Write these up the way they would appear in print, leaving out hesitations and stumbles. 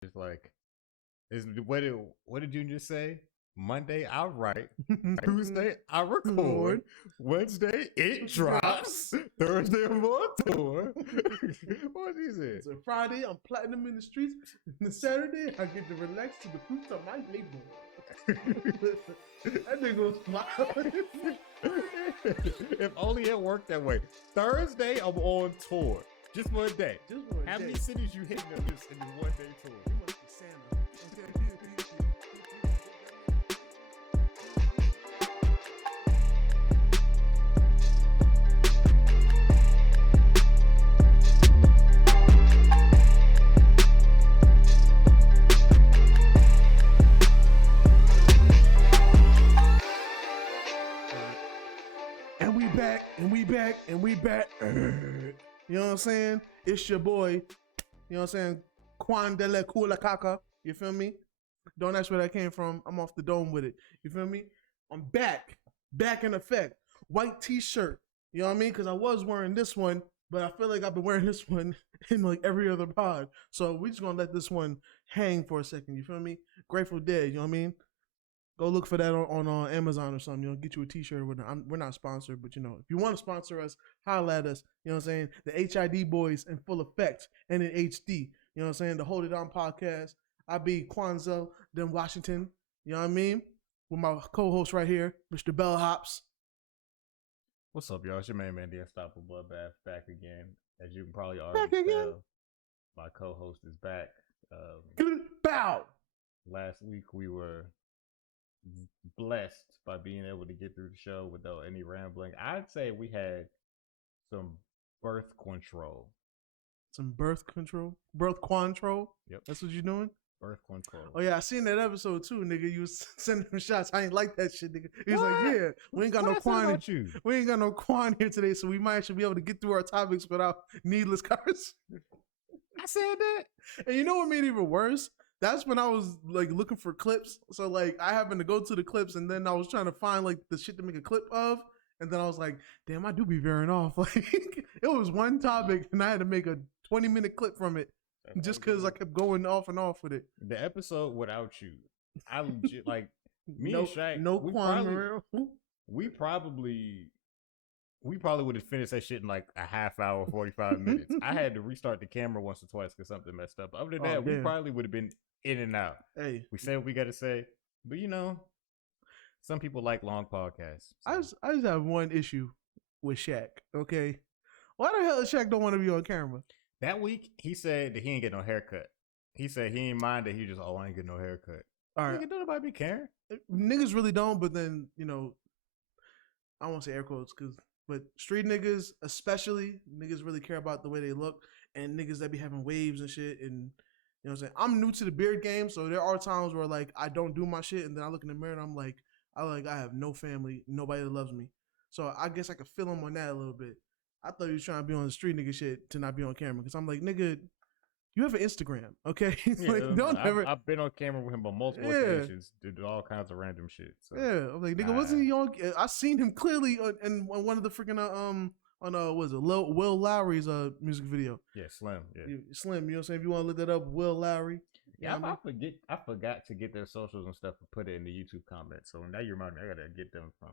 It's like, what did you just say? Monday I write, Tuesday I record, Wednesday it drops, Thursday I'm on tour. What is it? So Friday I'm platinum in the streets, and Saturday I get to relax to the fruits of my labor. That nigga was wild. If only it worked that way. Thursday I'm on tour, just one day. How many cities you hitting in this one day tour? You must be Santa. Okay. And we back. You know what I'm saying? It's your boy. You know what I'm saying? Quan the Baptist. You feel me? Don't ask where that came from. I'm off the dome with it. You feel me? I'm back in effect. White t-shirt. You know what I mean? Because I was wearing this one, but I feel like I've been wearing this one in like every other pod. So we just gonna let this one hang for a second. You feel me? Grateful Dead. You know what I mean? Go look for that on Amazon or something. You know, get you a t-shirt or whatnot. We're not sponsored, but you know, if you want to sponsor us, holla at us. You know what I'm saying? The HID Boyz in full effect and in HD. You know what I'm saying? The Hold It On podcast. I be Quanzo, then Washington. You know what I mean? With my co-host right here, Mr. Bellhops. What's up, y'all? It's your man, the Unstoppable Bloodbath, back again. As you can probably already tell, my co-host is back. Bow. Last week we were blessed by being able to get through the show without any rambling. I'd say we had some birth control. Some birth control? Birth control? Yep. That's what you're doing? Birth control. Oh yeah, I seen that episode too, nigga. You was sending them shots. I ain't like that shit, nigga. He was like, yeah, we ain't got no Quan. We ain't got no Quan here today, so we might actually be able to get through our topics without needless cars. I said that. And you know what made it even worse? That's when I was like looking for clips. So like I happened to go to the clips and then I was trying to find like the shit to make a clip of. And then I was like, damn, I do be veering off. Like it was one topic and I had to make a 20-minute clip from it just because I kept going off and off with it. The episode without you, I legit like me and Shaq. No Quan. We probably would have finished that shit in like a half hour, 45 minutes. I had to restart the camera once or twice because something messed up. Other than that, we probably would have been in and out. Hey, we said what we got to say, but you know, some people like long podcasts. So. I just have one issue with Shaq. Okay, why the hell Shaq don't want to be on camera? That week, he said that he ain't get no haircut. He said he ain't mind that he just, I ain't get no haircut. All right, don't nobody be caring. Niggas really don't, but then you know, I won't say air quotes but street niggas, especially niggas, really care about the way they look, and niggas that be having waves and shit, and. You know what I'm saying? I'm new to the beard game, so there are times where like I don't do my shit, and then I look in the mirror and I'm like, I have no family, nobody that loves me. So I guess I could feel him on that a little bit. I thought he was trying to be on the street nigga shit to not be on camera, because I'm like, nigga, you have an Instagram, okay? Yeah, like, don't ever. I've been on camera with him on multiple occasions, did all kinds of random shit. So. Yeah, I'm like, nigga, wasn't he on? I seen him clearly in one of the freaking on was it Will Lowry's music video? Yeah, Slim. Yeah, Slim. You know what I'm saying? If you want to look that up, Will Lowry. Yeah, I forgot to get their socials and stuff and put it in the YouTube comments. So now you remind me, I gotta get them from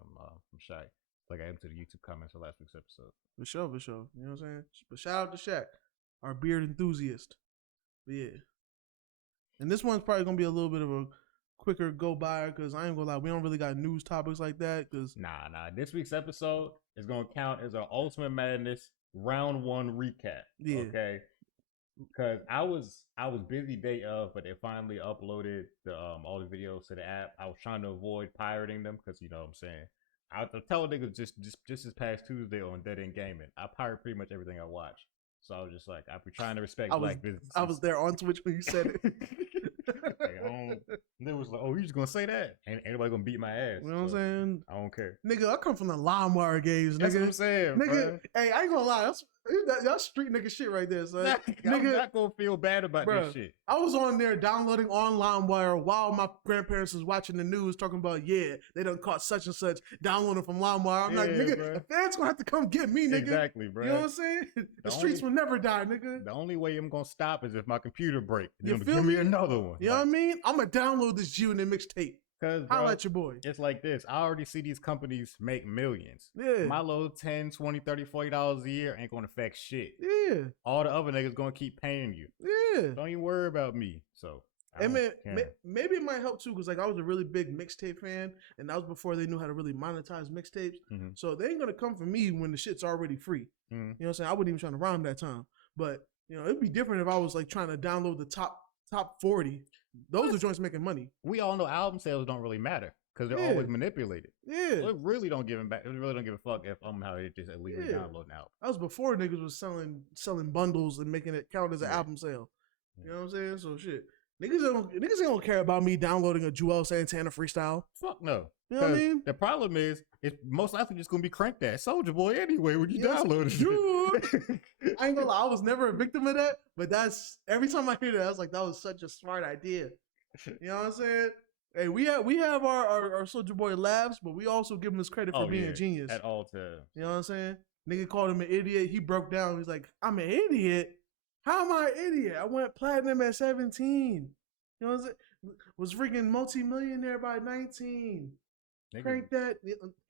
Shaq. Like I entered the YouTube comments for last week's episode. For sure. You know what I'm saying? But shout out to Shaq, our beard enthusiast. But yeah. And this one's probably gonna be a little bit of a quicker go by because I ain't gonna lie, we don't really got news topics like that. Cause nah. This week's episode is gonna count as our Ultimate Madness round 1 recap. Yeah. Okay. Because I was busy day of, but they finally uploaded the all the videos to the app. I was trying to avoid pirating them because you know what I'm saying. I was telling niggas just this past Tuesday on Dead End Gaming, I pirate pretty much everything I watch. So I was just like, I be trying to respect black businesses. I was there on Twitch when you said it. Like, I don't They was like, oh, you just gonna say that? Ain't anybody gonna beat my ass. You know what I'm saying? I don't care. Nigga, I come from the LimeWire games, nigga. That's what I'm saying, nigga. Bro. Hey, I ain't gonna lie. That's street nigga shit right there, son. I'm not gonna feel bad about this shit. I was on there downloading on LimeWire while my grandparents was watching the news talking about, they done caught such and such, downloading from LimeWire. I'm like, nigga, bro. the fans gonna have to come get me, nigga. Exactly, bro. You know what I'm saying? The streets will never die, nigga. The only way I'm gonna stop is if my computer breaks. You feel give me another one. You know what I mean? I'm gonna download this G-Unit mixtape. Cause holla at your boy. It's like this. I already see these companies make millions. Yeah. My little $10, $20, $30, $40 a year ain't gonna affect shit. Yeah. All the other niggas gonna keep paying you. Yeah. Don't even worry about me. So and man, maybe it might help too, because like I was a really big mixtape fan, and that was before they knew how to really monetize mixtapes. Mm-hmm. So they ain't gonna come for me when the shit's already free. Mm-hmm. You know what I'm saying? I wasn't even trying to rhyme that time. But you know, it'd be different if I was like trying to download the top 40. Those are joints making money. We all know album sales don't really matter because they're always manipulated. Yeah, so it really don't give back. It really don't give a fuck if somehow it just illegally downloading out. That was before niggas was selling bundles and making it count as an album sale. You know what I'm saying? So shit, niggas ain't gonna care about me downloading a Joel Santana freestyle. Fuck no. You know what I mean? The problem is, it's most likely just gonna be cranked at Soulja Boy anyway when you download it. Dude, I ain't gonna lie, I was never a victim of that, but that's every time I hear that, I was like, that was such a smart idea. You know what I'm saying? Hey, we have our Soulja Boy laughs, but we also give him his credit for being a genius at all times. You know what I'm saying? Nigga called him an idiot. He broke down. He's like, I'm an idiot. How am I an idiot? I went platinum at 17. You know what I'm saying? Was freaking multi-millionaire by 19. Crank that.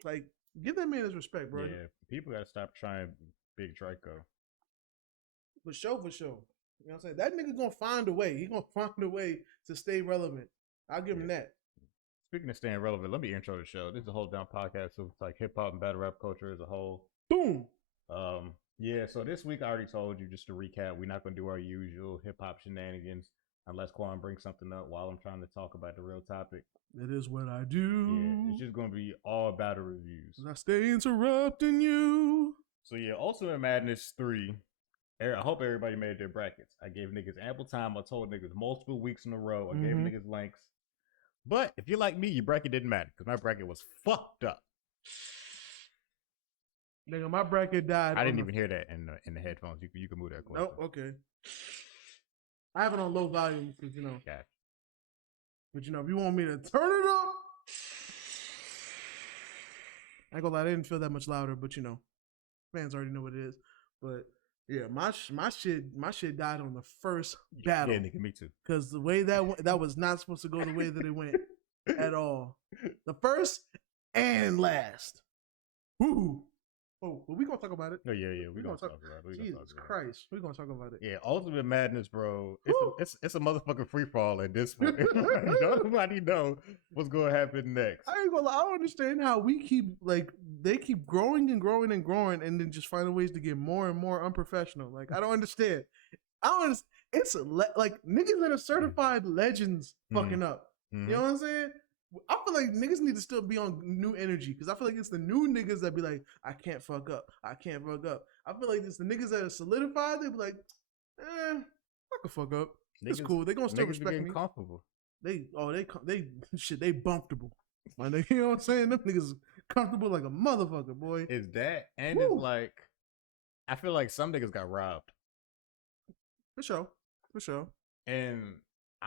Like, give that man his respect, bro. Yeah, people gotta stop trying Big Draco. For sure. You know what I'm saying? That nigga gonna find a way. He gonna find a way to stay relevant. I'll give him that. Speaking of staying relevant, let me intro the show. This is a whole down podcast, so it's like hip hop and battle rap culture as a whole. Boom. Yeah. So this week I already told you, just to recap, we're not gonna do our usual hip hop shenanigans unless Quan brings something up while I'm trying to talk about the real topic. That is what I do. Yeah, it's just gonna be all battle reviews. I stay interrupting you. So yeah, Ultimate Madness 3. I hope everybody made their brackets. I gave niggas ample time. I told niggas multiple weeks in a row. I gave niggas links. But if you're like me, your bracket didn't matter because my bracket was fucked up. Nigga, my bracket died. I didn't even hear that in the headphones. You can move that closer. Oh, okay. I have it on low volume because, you know. Gotcha. But, you know, if you want me to turn it up, I ain't gonna lie, I didn't feel that much louder, but, you know, fans already know what it is. But, yeah, my shit died on the first battle. Yeah, nigga, me too. Because the way that was not supposed to go the way that it went at all. The first and last. Woo! Oh, but we gonna talk about it. Oh yeah, we gonna talk about it. Jesus Christ, we gonna talk about it. Yeah, Ultimate Madness, bro. It's a motherfucking free fall at this point. Nobody know what's gonna happen next. I ain't gonna lie, I don't understand how we keep they keep growing and growing and growing, and then just finding ways to get more and more unprofessional. Like I don't understand. It's like niggas that are certified legends fucking up. You know what I'm saying? I feel like niggas need to still be on new energy because I feel like it's the new niggas that be like, I can't fuck up. I can't fuck up. I feel like it's the niggas that are solidified. They be like, I can fuck up. It's cool. They gonna still respect me. Comfortable. They bumptable. My nigga, you know what I'm saying? Them niggas comfortable like a motherfucker, boy. Is that and it's like, I feel like some niggas got robbed. For sure. And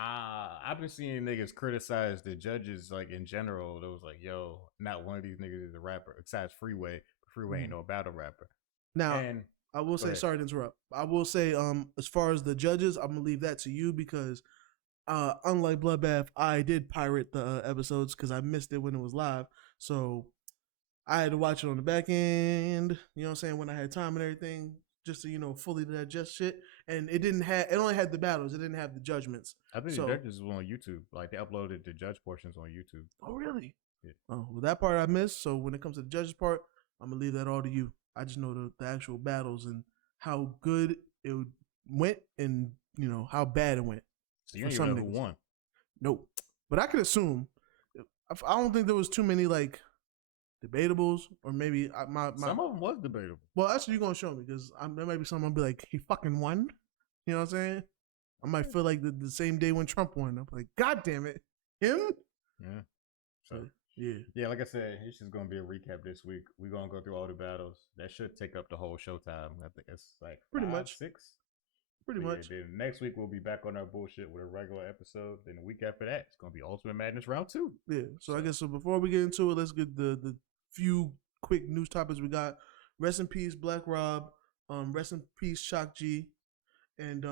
I've been seeing niggas criticize the judges like in general. It was like, yo, not one of these niggas is a rapper besides Freeway. Freeway ain't no battle rapper. Now, I will say, sorry to interrupt. I will say, as far as the judges, I'm gonna leave that to you because, unlike Bloodbath, I did pirate the episodes because I missed it when it was live. So I had to watch it on the back end. You know what I'm saying? When I had time and everything. Just to, you know, fully digest shit. And it only had the battles. It didn't have the judgments. I think the judges were on YouTube. Like, they uploaded the judge portions on YouTube. Oh, really? Yeah. Oh, well, that part I missed. So when it comes to the judges part, I'm going to leave that all to you. I just know the actual battles and how good it went and, you know, how bad it went. So you don't even know who won? Nope. But I could assume. I don't think there was too many, like, debatables, or maybe my some of them was debatable. Well, actually, you're gonna show me because there might be someone be like, he fucking won. You know what I'm saying? I might feel like the same day when Trump won. I'm like, God damn it! Him? Yeah. So yeah. Like I said, it's just gonna be a recap this week. We're gonna go through all the battles. That should take up the whole showtime. I think it's like Pretty 5, much. 6. Pretty But much. then next week we'll be back on our bullshit with a regular episode. Then the week after that, it's gonna be Ultimate Madness round 2. Yeah. So I guess before we get into it, let's get the few quick news topics we got. Rest in peace, Black Rob. Rest in peace, Shock G. And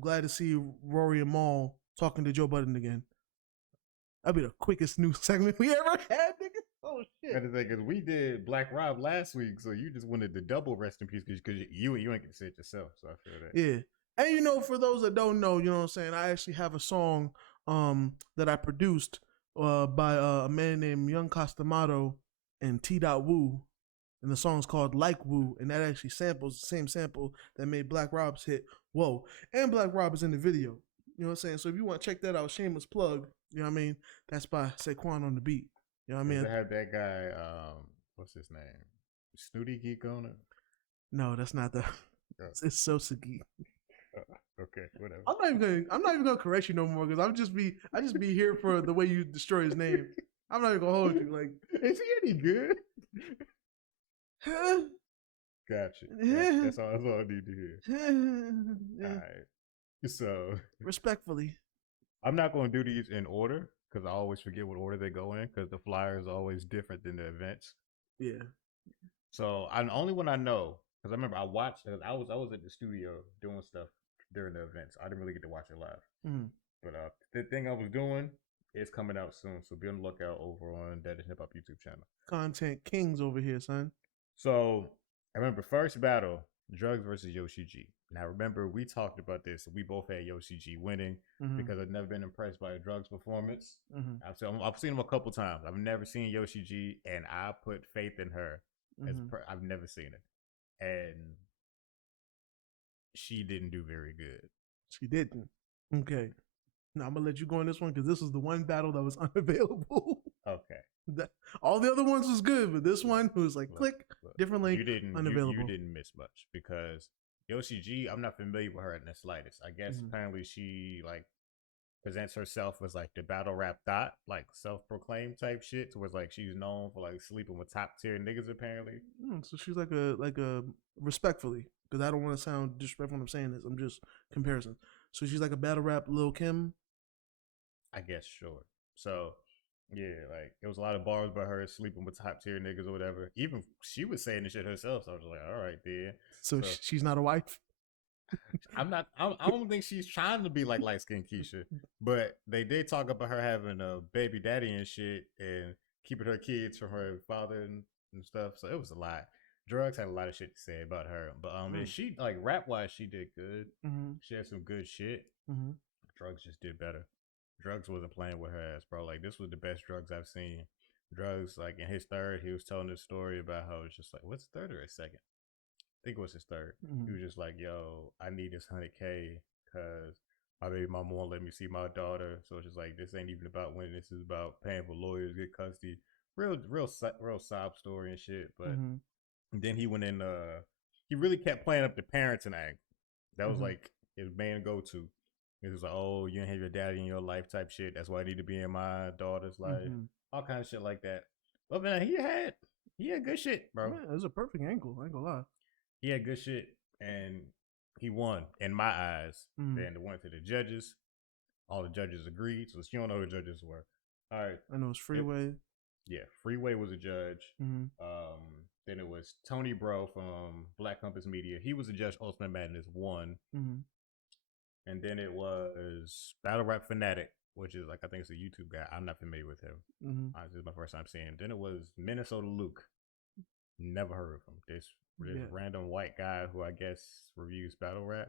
glad to see Rory and Maul talking to Joe Budden again. That'd be the quickest news segment we ever had, nigga. Oh shit! And the thing is, we did Black Rob last week, so you just wanted the double rest in peace because you ain't get to say it yourself. So I feel that. Yeah, and for those that don't know, what I'm saying, I actually have a song that I produced by a man named Young Costamato and T. Woo, and the song's called Like Woo, and that actually samples the same sample that made Black Rob's hit Whoa, and Black Rob is in the video. You know what I'm saying? So if you want to check that out, shameless plug. You know what I mean? That's by Quan on the beat. You know what I mean? They have that guy. What's his name? Snooty Geek on it. No, that's not the. It's Sosa Geek. Okay, whatever. I'm not even gonna correct you no more because I just be here for the way you destroy his name. I'm not even gonna hold you. Like, is he any good? Gotcha. That's all I need to hear. All right. So respectfully, I'm not going to do these in order because I always forget what order they go in because the flyer is always different than the events. Yeah. So the only one I know because I remember I watched because I was at the studio doing stuff during the events. I didn't really get to watch it live. Mm-hmm. But the thing I was doing is coming out soon, so be on the lookout over on That Is Hip Hop YouTube channel. Content kings over here, son. So I remember first battle, Drugs versus Yoshi G. Now remember we talked about this. We both had Yoshi G winning because I've never been impressed by a Drugs performance. I've seen him a couple times. I've never seen Yoshi G, and I put faith in her. I've never seen it, and she didn't do very good. She didn't. Okay. Now I'm gonna let you go on this one because this was the one battle that was unavailable. Okay. All the other ones was good, but this one was like click, different link, unavailable. You didn't miss much because Yoshi G, I'm not familiar with her in the slightest. I guess apparently she like presents herself as like the battle rap thought, like self-proclaimed type shit. So it's like she's known for like sleeping with top tier niggas apparently. So she's like a respectfully, because I don't want to sound disrespectful when I'm saying this. I'm just comparison. So she's like a battle rap Lil Kim. I guess sure. So yeah, like it was a lot of bars by her sleeping with top tier niggas or whatever. Even she was saying this shit herself. So I was like, all right, then. So she's not a wife. I don't think she's trying to be like light skinned Keisha, but they did talk about her having a baby daddy and shit and keeping her kids from her father and stuff. So it was a lot. Drugs had a lot of shit to say about her, but she like rap wise, she did good. She had some good shit. Drugs just did better. Drugs wasn't playing with her ass, bro. Like this was the best Drugs I've seen. Drugs, like in his third, he was telling this story about how it's just like, what's third or a second? I think it was his third. He was just like, yo, I need this 100K because my baby mama won't let me see my daughter. So it's just like, this ain't even about winning. This is about paying for lawyers, get custody. Real sob story and shit. But then he went in, he really kept playing up the parenting angle. That was like his main go-to. It was like, oh, you didn't have your daddy in your life type shit. That's why I need to be in my daughter's life. All kind of shit like that. But man, he had good shit, bro. Yeah, it was a perfect angle. I ain't gonna lie. He had good shit, and he won in my eyes. Then it went to the judges. All the judges agreed, so you don't know who the judges were. All right, I know it's Freeway. Freeway was a judge. Then it was Tony Bro from Black Compass Media. He was a judge. Ultimate Madness won. And then it was Battle Rap Fanatic, which is like I think it's a YouTube guy. I'm not familiar with him. This is my first time seeing him. Then it was Minnesota Luke. Never heard of him. This random white guy who I guess reviews battle rap.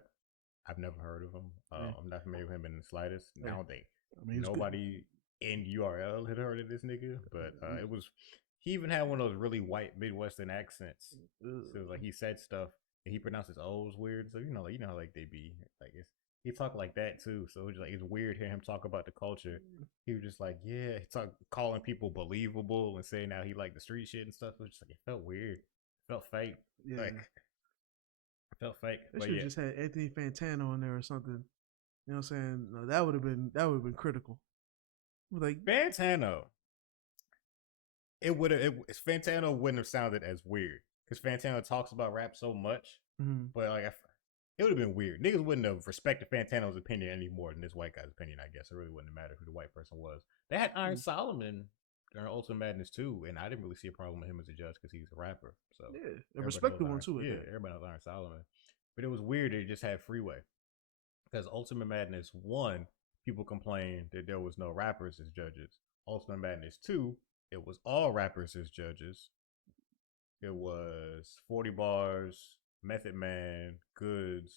I've never heard of him. I'm not familiar with him in the slightest. Now nobody in URL had heard of this nigga, but it was. He even had one of those really white Midwestern accents. So it was like he said stuff and he pronounced his O's weird. So you know how like they be like he talked like that too. So it's like it's weird hearing him talk about the culture. He was just like, yeah, he calling people believable and saying how he liked the street shit and stuff. It was just like it felt weird. It felt fake. Yeah. Like it felt fake. They should have just had Anthony Fantano in there or something. You know what I'm saying? No, that would have been critical. Like Fantano, Fantano wouldn't have sounded as weird because Fantano talks about rap so much, but like it would have been weird. Niggas wouldn't have respected Fantano's opinion any more than this white guy's opinion. I guess it really wouldn't matter who the white person was. They had Iron Solomon during Ultimate Madness too, and I didn't really see a problem with him as a judge because he's a rapper. So yeah, I respect the one too. Yeah, everybody knows Iron Solomon, but it was weird that it just had Freeway because Ultimate Madness 1, people complained that there was no rappers as judges. Ultimate Madness 2, it was all rappers as judges. It was 40 Bars, Method Man, Goods,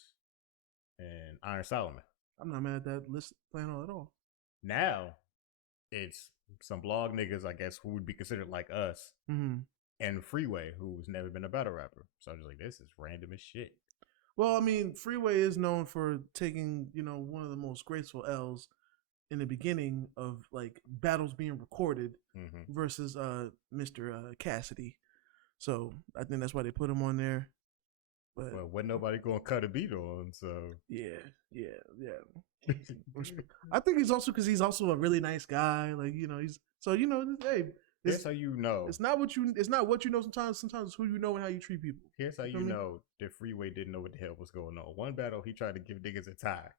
and Iron Solomon. I'm not mad at that list playing all at all. Now, it's some blog niggas, I guess, who would be considered like us, and Freeway, who's never been a battle rapper. So I was like, this is random as shit. Well, I mean, Freeway is known for taking, one of the most graceful L's in the beginning of like battles being recorded versus Mr. Cassidy. So I think that's why they put him on there. But well, wasn't nobody gonna cut a beat on, so yeah. I think he's also because he's also a really nice guy. Like he's hey. Here's how you know. It's not what you know. Sometimes it's who you know and how you treat people. Here's how you know that Freeway didn't know what the hell was going on. One battle, he tried to give niggas a tie.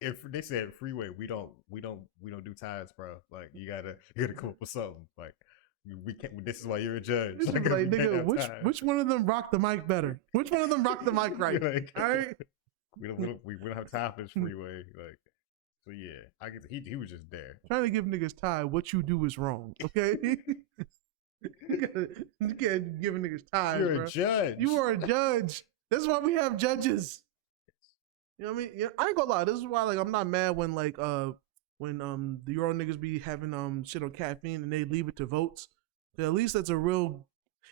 If they said Freeway, we don't do ties, bro. Like you gotta come up with something. Like we can't. This is why you're a judge. Like nigga, which one of them rocked the mic better? Which one of them rocked the mic right? Like, all right. We don't have time for this Freeway. Like, so yeah, I guess he was just there trying to give niggas tie. What you do is wrong. Okay. You can't give niggas ties. You're a judge. You are a judge. That's why we have judges. You know what I mean? Yeah, I ain't gonna lie. This is why I'm not mad when the Euro niggas be having shit on caffeine and they leave it to votes. At least that's a real.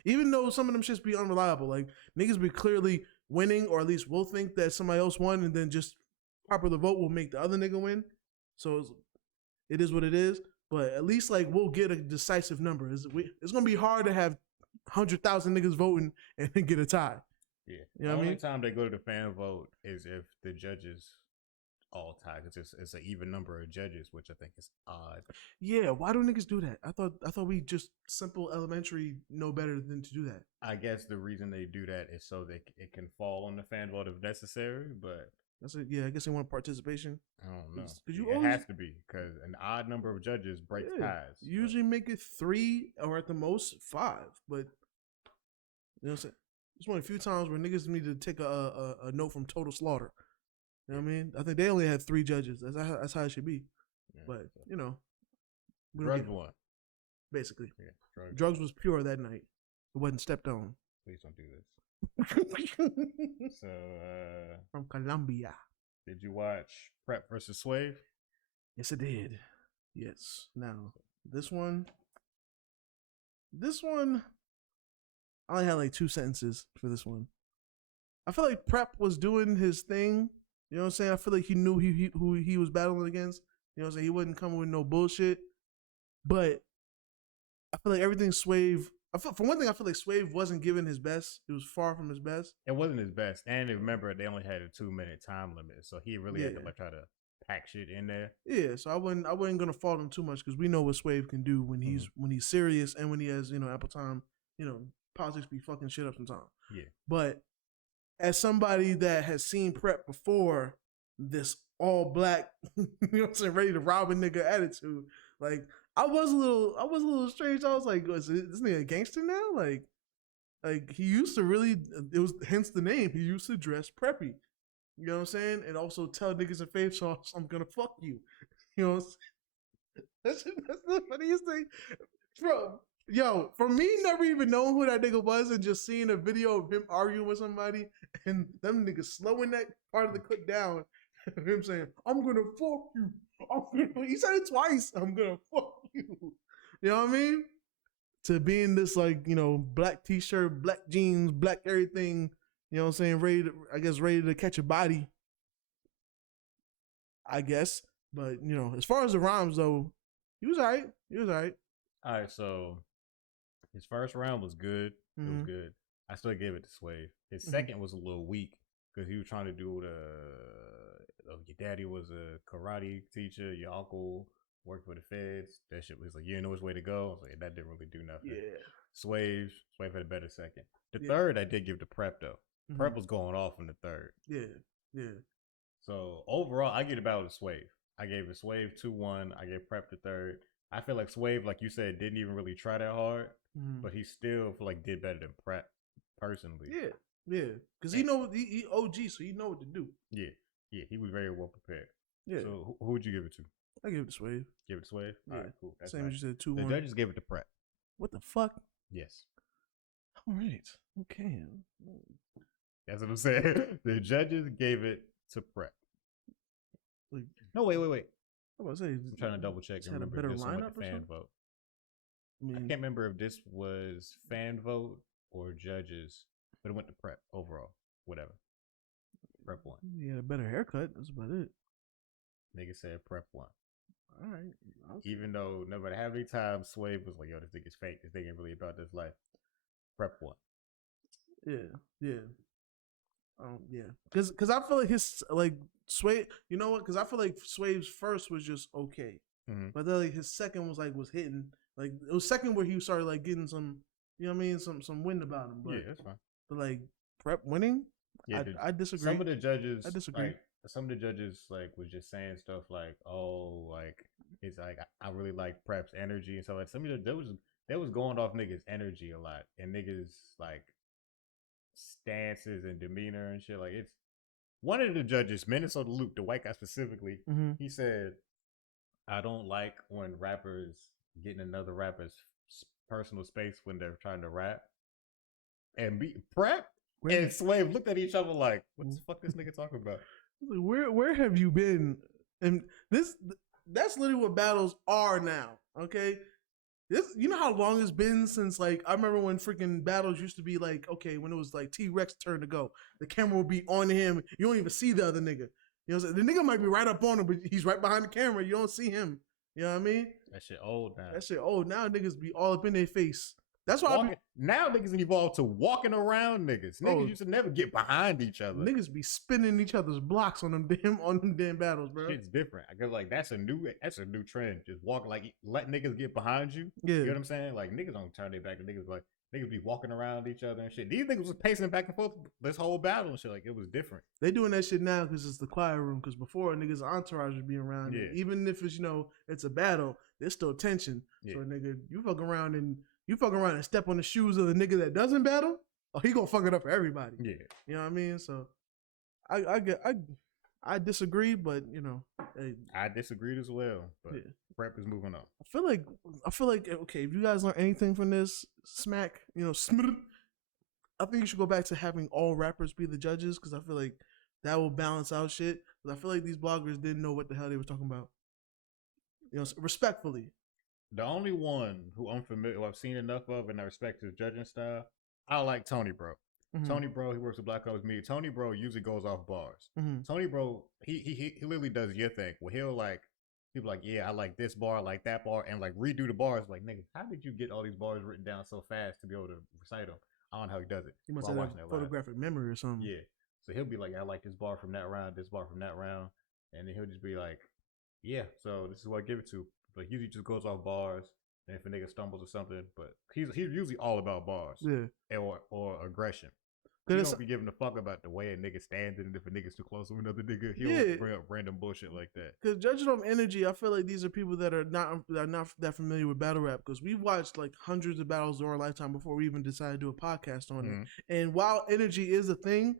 Even though some of them shits be unreliable, like niggas be clearly winning, or at least we'll think that somebody else won, and then just popular vote will make the other nigga win. So it is what it is. But at least we'll get a decisive number. It's gonna be hard to have 100,000 niggas voting and then get a tie. Yeah, you know the only time they go to the fan vote is if the judges all tie, because it's an even number of judges, which I think is odd. Yeah, why do niggas do that? I thought we just simple elementary know better than to do that. I guess the reason they do that is so that it can fall on the fan vote if necessary, but that's it. Yeah, I guess they want participation. I don't know. It has to be because an odd number of judges breaks ties. Usually make it 3 or at the most 5, but you know what I'm saying? It's one of the few times where niggas need to take a note from Total Slaughter. You know what I mean? I think they only had 3 judges. That's how it should be. Yeah, but Drugs won. Basically, yeah, drugs was pure that night. It wasn't stepped on. Please don't do this. So from Colombia. Did you watch Prep versus Swave? Yes, I did. Yes. Now this one, I only had 2 sentences for this one. I feel like Prep was doing his thing. You know what I'm saying? I feel like he knew who he was battling against. You know what I'm saying? He wasn't coming with no bullshit. But I feel like everything Swave. For one thing, I feel like Swave wasn't giving his best. It was far from his best. It wasn't his best. And remember, they only had a 2-minute time limit. So he really had to try to pack shit in there. Yeah, so I wasn't gonna fault him too much because we know what Swave can do when he's serious and when he has, ample time. Politics be fucking shit up sometimes. Yeah. But as somebody that has seen Prep before, this all black, ready to rob a nigga attitude, I was a little strange. I was like, is this nigga a gangster now? Like he used to really, it was hence the name. He used to dress preppy. You know what I'm saying? And also tell niggas in face sauce, I'm gonna fuck you. You know what I'm saying? That's the funniest thing. Bro, for me never even knowing who that nigga was and just seeing a video of him arguing with somebody and them niggas slowing that part of the clip down, him saying, I'm gonna fuck you. He said it twice. I'm gonna fuck you. You know what I mean? To being this black t-shirt, black jeans, black everything, you know what I'm saying, ready to catch a body. I guess. But, as far as the rhymes though, he was alright. Alright, so his first round was good. It was good. I still gave it to Swave. His second was a little weak because he was trying to do your daddy was a karate teacher, your uncle worked for the feds. That shit was like, you didn't know which way to go. I was like, that didn't really do nothing. Yeah. Swave had a better second. The third, I did give to Prep though. Prep was going off in the third. Yeah. So overall, I get about to Swave. I gave it Swave 2-1. I gave Prep the third. I feel like Swave, like you said, didn't even really try that hard, but he still feel like did better than Prep personally. Yeah. Because he know he OG, so he know what to do. Yeah, he was very well prepared. Yeah. So who would you give it to? I give it to Swave. Give it to Swave? Yeah. All right, cool. That's Same as you said, 2-1. The judges gave it to Prep. What the fuck? Yes. All right. Okay. That's what I'm saying. The judges gave it to Prep. Like, no, wait. I'm about to say, I'm trying to double check and remember this one with the fan vote. I can't remember if this was fan vote or judges, but it went to Prep overall. Whatever. Prep won. He had a better haircut. That's about it. Nigga said Prep won. All right. Even though no matter how many times Swave was like, yo, this thing is fake. This thing ain't really about this life. Prep won. Yeah. Yeah. Because I feel like his, like, Swave, you know what? Because I feel like Swave's first was just okay. But then, like, his second was hitting. Like, it was second where he started, like, getting some, you know what I mean? Some wind about him. But, yeah, that's fine. But, like, Prep winning? Yeah, I disagree. Some of the judges, I disagree. Like, some of the judges, like, was just saying stuff like, oh, like, it's like, I really like Prep's energy and stuff. Like, some of the, they was going off niggas' energy a lot. And niggas, like, stances and demeanor and shit. Like, it's one of the judges, Minnesota Luke, the white guy specifically, he said, I don't like when rappers get in another rapper's personal space when they're trying to rap. And Prep and Swave looked at each other like, what the fuck this nigga talking about? Where have you been? And that's literally what battles are now. Okay. You know how long it's been since, like, I remember when freaking battles used to be like, okay, when it was like T-Rex turn to go, the camera would be on him. You don't even see the other nigga. You know what I'm saying? The nigga might be right up on him, but he's right behind the camera. You don't see him. You know what I mean? That shit old now. That shit old. Now niggas be all up in their face. That's why now niggas evolved to walking around niggas. Niggas used to never get behind each other. Niggas be spinning each other's blocks on them damn battles, bro. Shit's different. I guess like that's a new trend. Just walk, like, let niggas get behind you. Yeah. You know what I'm saying? Like, niggas don't turn their back to niggas. Like, niggas be walking around each other and shit. These niggas was pacing back and forth this whole battle and shit. Like, it was different. They doing that shit now because it's the quiet room. Because before, niggas entourage would be around. Yeah. Even if it's, it's a battle, there's still tension. Yeah. So nigga, you fuck around and step on the shoes of the nigga that doesn't battle, oh, he gonna fuck it up for everybody. Yeah. You know what I mean? So I disagree, but hey. I disagreed as well. But Prep is moving on. I feel like okay, if you guys learn anything from this, smack, I think you should go back to having all rappers be the judges, because I feel like that will balance out shit. Because I feel like these bloggers didn't know what the hell they were talking about. Respectfully. The only one who I've seen enough of and I respect his judging style, I like Tony Bro. Tony Bro, he works with Black Ops Media. Tony Bro usually goes off bars. Tony Bro, he literally does your thing. Where he'll be like, yeah, I like this bar, I like that bar, and like redo the bars. Like, nigga, how did you get all these bars written down so fast to be able to recite them? I don't know how he does it. He must have photographic memory or something. Yeah. So he'll be like, I like this bar from that round, this bar from that round. And then he'll just be like, yeah, so this is what I give it to. But he usually just goes off bars, and if a nigga stumbles or something, but he's usually all about bars, or aggression. He don't be giving a fuck about the way a nigga standing, and if a nigga's too close to another nigga, he'll bring up random bullshit like that. Because judging on energy, I feel like these are people that are not that familiar with battle rap, because we've watched like hundreds of battles in our lifetime before we even decided to do a podcast on it. And while energy is a thing,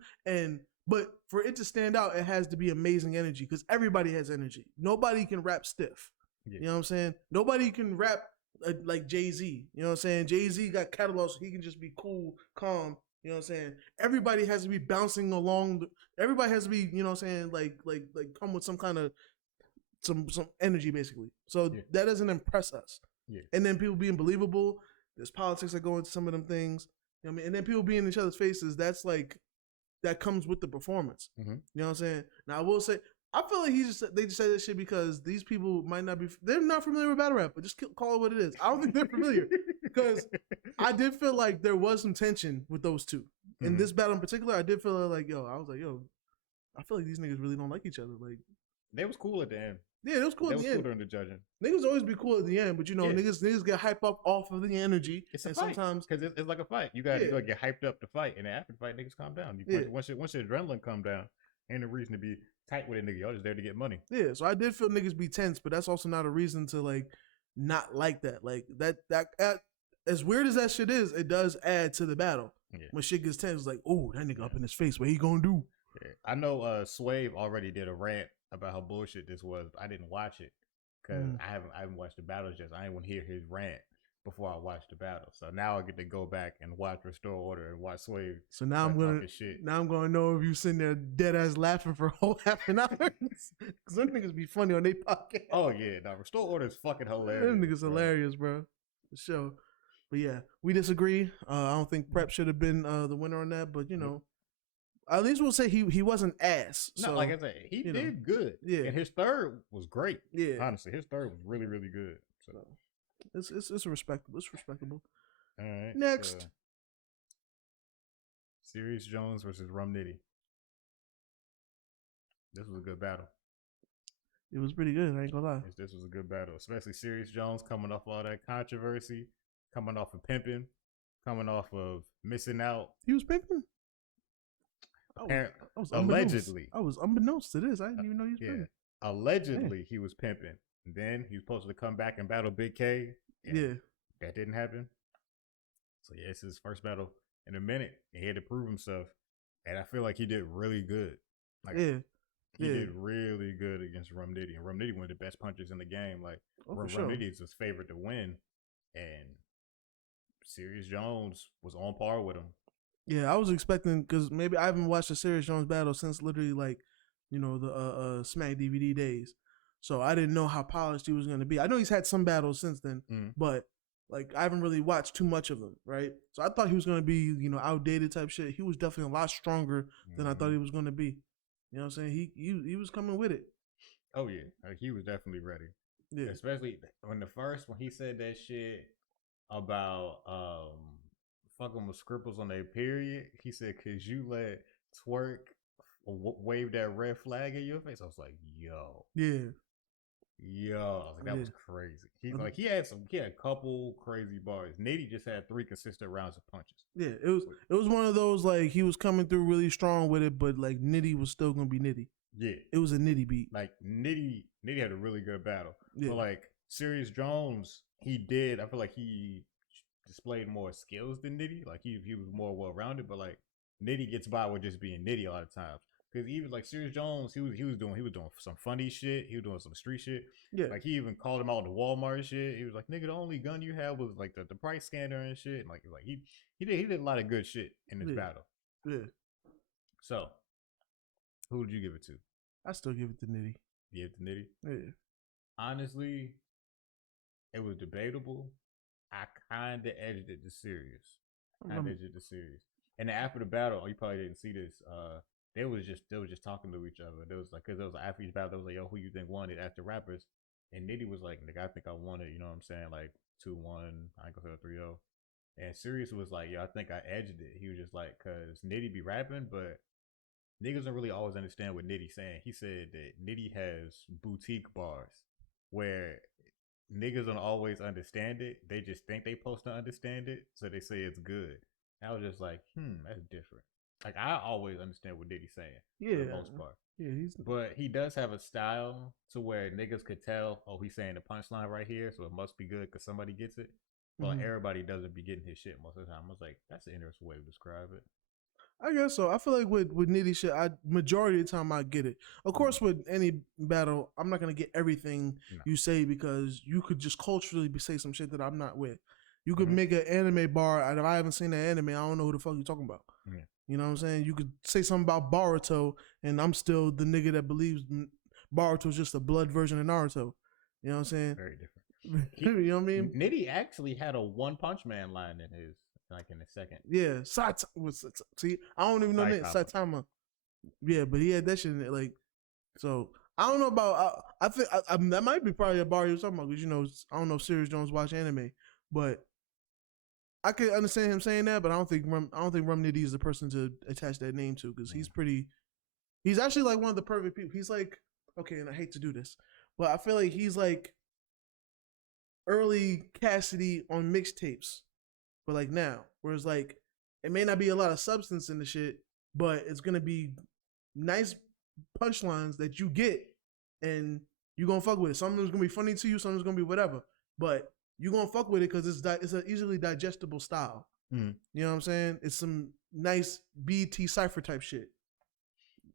but for it to stand out, it has to be amazing energy, because everybody has energy. Nobody can rap stiff. Yeah. You know what I'm saying? Nobody can rap like Jay-Z. You know what I'm saying? Jay-Z got catalogs, so he can just be cool, calm. You know what I'm saying? Everybody has to be bouncing along. Everybody has to be, you know what I'm saying, like come with some kind of some energy, basically. So that doesn't impress us. Yeah. And then people being believable. There's politics that go into some of them things. You know what I mean? And then people being in each other's faces. That's like, that comes with the performance. You know what I'm saying? Now I will say, I feel like they just say this shit because these people might not be, they're not familiar with battle rap, but just call it what it is. I don't think they're familiar, because I did feel like there was some tension with those two. In this battle in particular, I did feel like, I was like, I feel like these niggas really don't like each other. Like, they was cool at the end. Yeah, it was cool That at was the cool end. during the judging. Niggas always be cool at the end, but you know, Yeah. niggas get hype up off of the energy. It's a and fight. Sometimes because it's like a fight. You Yeah. gotta get hyped up to fight, and after the fight, niggas calm down. Yeah. Once your adrenaline come down, ain't a reason to be tight with a nigga. Y'all just there to get money. Yeah, so I did feel niggas be tense, but that's also not a reason to like not like that. Like that as weird as that shit is, it does add to the battle. Yeah. When shit gets tense, it's like, oh, that nigga up in his face. What he gonna do? Yeah. I know Swave already did a rant about how bullshit this was. But I didn't watch it because I haven't watched the battles yet. So I didn't want to hear his rant before I watched the battle. So now I get to go back and watch Restore Order and watch Swave. So now I'm gonna know if you sitting there dead ass laughing for a whole half an hour. Cause them niggas be funny on their podcast. Oh yeah, no, Restore Order is fucking hilarious. Them niggas hilarious, bro. For sure. But yeah, we disagree. I don't think Prep should have been the winner on that, but you know, at least we'll say he wasn't ass. No, so, like I said, he did good. Yeah, and his third was great. Yeah, honestly, his third was really, really good. So it's respectable. It's respectable. All right. Next, Serious Jones versus Rum Nitty. This was a good battle. It was pretty good. I ain't gonna lie. This was a good battle, especially Serious Jones coming off all that controversy, coming off of pimping, coming off of missing out. He was pimping. I was unbeknownst to this. I didn't even know he was pimping. Allegedly, he was pimping. And then he was supposed to come back and battle Big K. Yeah, that didn't happen. So yeah, it's his first battle in a minute. He had to prove himself, and I feel like he did really good. Like, he did really good against Rum Nitty, and Rum Nitty one of the best punchers in the game. Like, Rum Nitty is his favorite to win, and Serious Jones was on par with him. Yeah, I was expecting, because maybe I haven't watched a Serious Jones battle since literally like, you know, the Smack DVD days. So I didn't know how polished he was going to be. I know he's had some battles since then, but like I haven't really watched too much of him, right? So I thought he was going to be, you know, outdated type shit. He was definitely a lot stronger than I thought he was going to be. You know what I'm saying? He was coming with it. Oh yeah, like, he was definitely ready. Yeah, especially when he said that shit about fucking with scribbles on their period. He said, "Cause you let Twerk wave that red flag in your face." I was like, "Yo, I was like, that was crazy." He had a couple crazy bars. Nitty just had 3 consistent rounds of punches. Yeah, it was one of those like he was coming through really strong with it, but like Nitty was still gonna be Nitty. Yeah, it was a Nitty beat. Like Nitty had a really good battle. Yeah. But like Serious Jones, I feel like he displayed more skills than Nitty. Like he was more well rounded, but like Nitty gets by with just being Nitty a lot of times. Because even like Serious Jones, he was doing some funny shit. He was doing some street shit. Yeah. Like he even called him out in the Walmart shit. He was like, "Nigga, the only gun you have was like the price scanner and shit." And like he did a lot of good shit in this battle. Yeah. So, who would you give it to? I still give it to Nitty. You give it to Nitty? Yeah. Honestly, it was debatable. I kind of edged it to Serious. And after the battle, you probably didn't see this. They was just talking to each other. There was like, cause there was after each battle, they was like, "Yo, who you think won it?" After rappers, and Nitty was like, "Nigga, I think I won it." You know what I'm saying? Like 2-1. I ain't gonna say 3-0. And Serious was like, "Yo, I think I edged it." He was just like, cause Nitty be rapping, but niggas don't really always understand what Nitty's saying. He said that Nitty has boutique bars where niggas don't always understand it. They just think they supposed to understand it, so they say it's good. And I was just like, that's different. Like, I always understand what Diddy's saying, for the most part. Yeah, but he does have a style to where niggas could tell, oh, he's saying the punchline right here, so it must be good because somebody gets it. But everybody doesn't be getting his shit most of the time. I was like, that's an interesting way to describe it. I guess so. I feel like with Nitty shit, majority of the time I get it. Of course, with any battle, I'm not gonna get everything you say because you could just culturally say some shit that I'm not with. You could make an anime bar, and if I haven't seen that anime, I don't know who the fuck you're talking about. You know what I'm saying? You could say something about Boruto, and I'm still the nigga that believes Boruto's just a blood version of Naruto. You know what I'm saying? Very different. You know what I mean? Nitty actually had a One Punch Man line in his, like in the second. Yeah, see, I don't even know that Saitama. Yeah, but he had that shit in it, like. So I don't know about. I think that might be probably a bar he was talking about because I don't know if Serious Jones watch anime, but I could understand him saying that. But I don't think Rum Nitty is the person to attach that name to because he's actually like one of the perfect people. He's like, okay, and I hate to do this, but I feel like he's like early Cassidy on mixtapes, but like now, whereas like it may not be a lot of substance in the shit, but it's gonna be nice punchlines that you get, and you gonna fuck with it. Some of them's gonna be funny to you, some of them's gonna be whatever, but you gonna fuck with it because it's an easily digestible style. Mm. You know what I'm saying? It's some nice BT cipher type shit.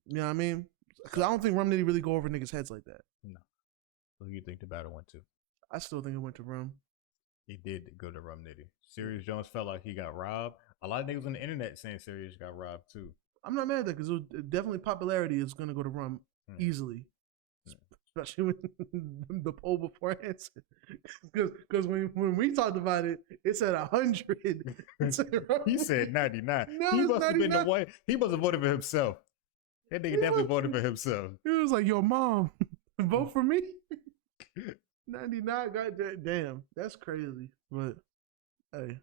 You know what I mean? Because I don't think Rum Nitty really go over niggas' heads like that. No. Who do you think the battle went to? I still think it went to Rum. He did go to Rum Nitty. Serious Jones felt like he got robbed. A lot of niggas on the internet saying Serious got robbed too. I'm not mad at that because definitely popularity is going to go to Rum easily. Especially when the poll beforehand. Because when we talked about it, it said 100. He said 99. No, he must 99. have been the one. He must have voted for himself. That nigga definitely voted for himself. He was like, yo, mom, vote for me? 99, goddamn. That's crazy. But hey,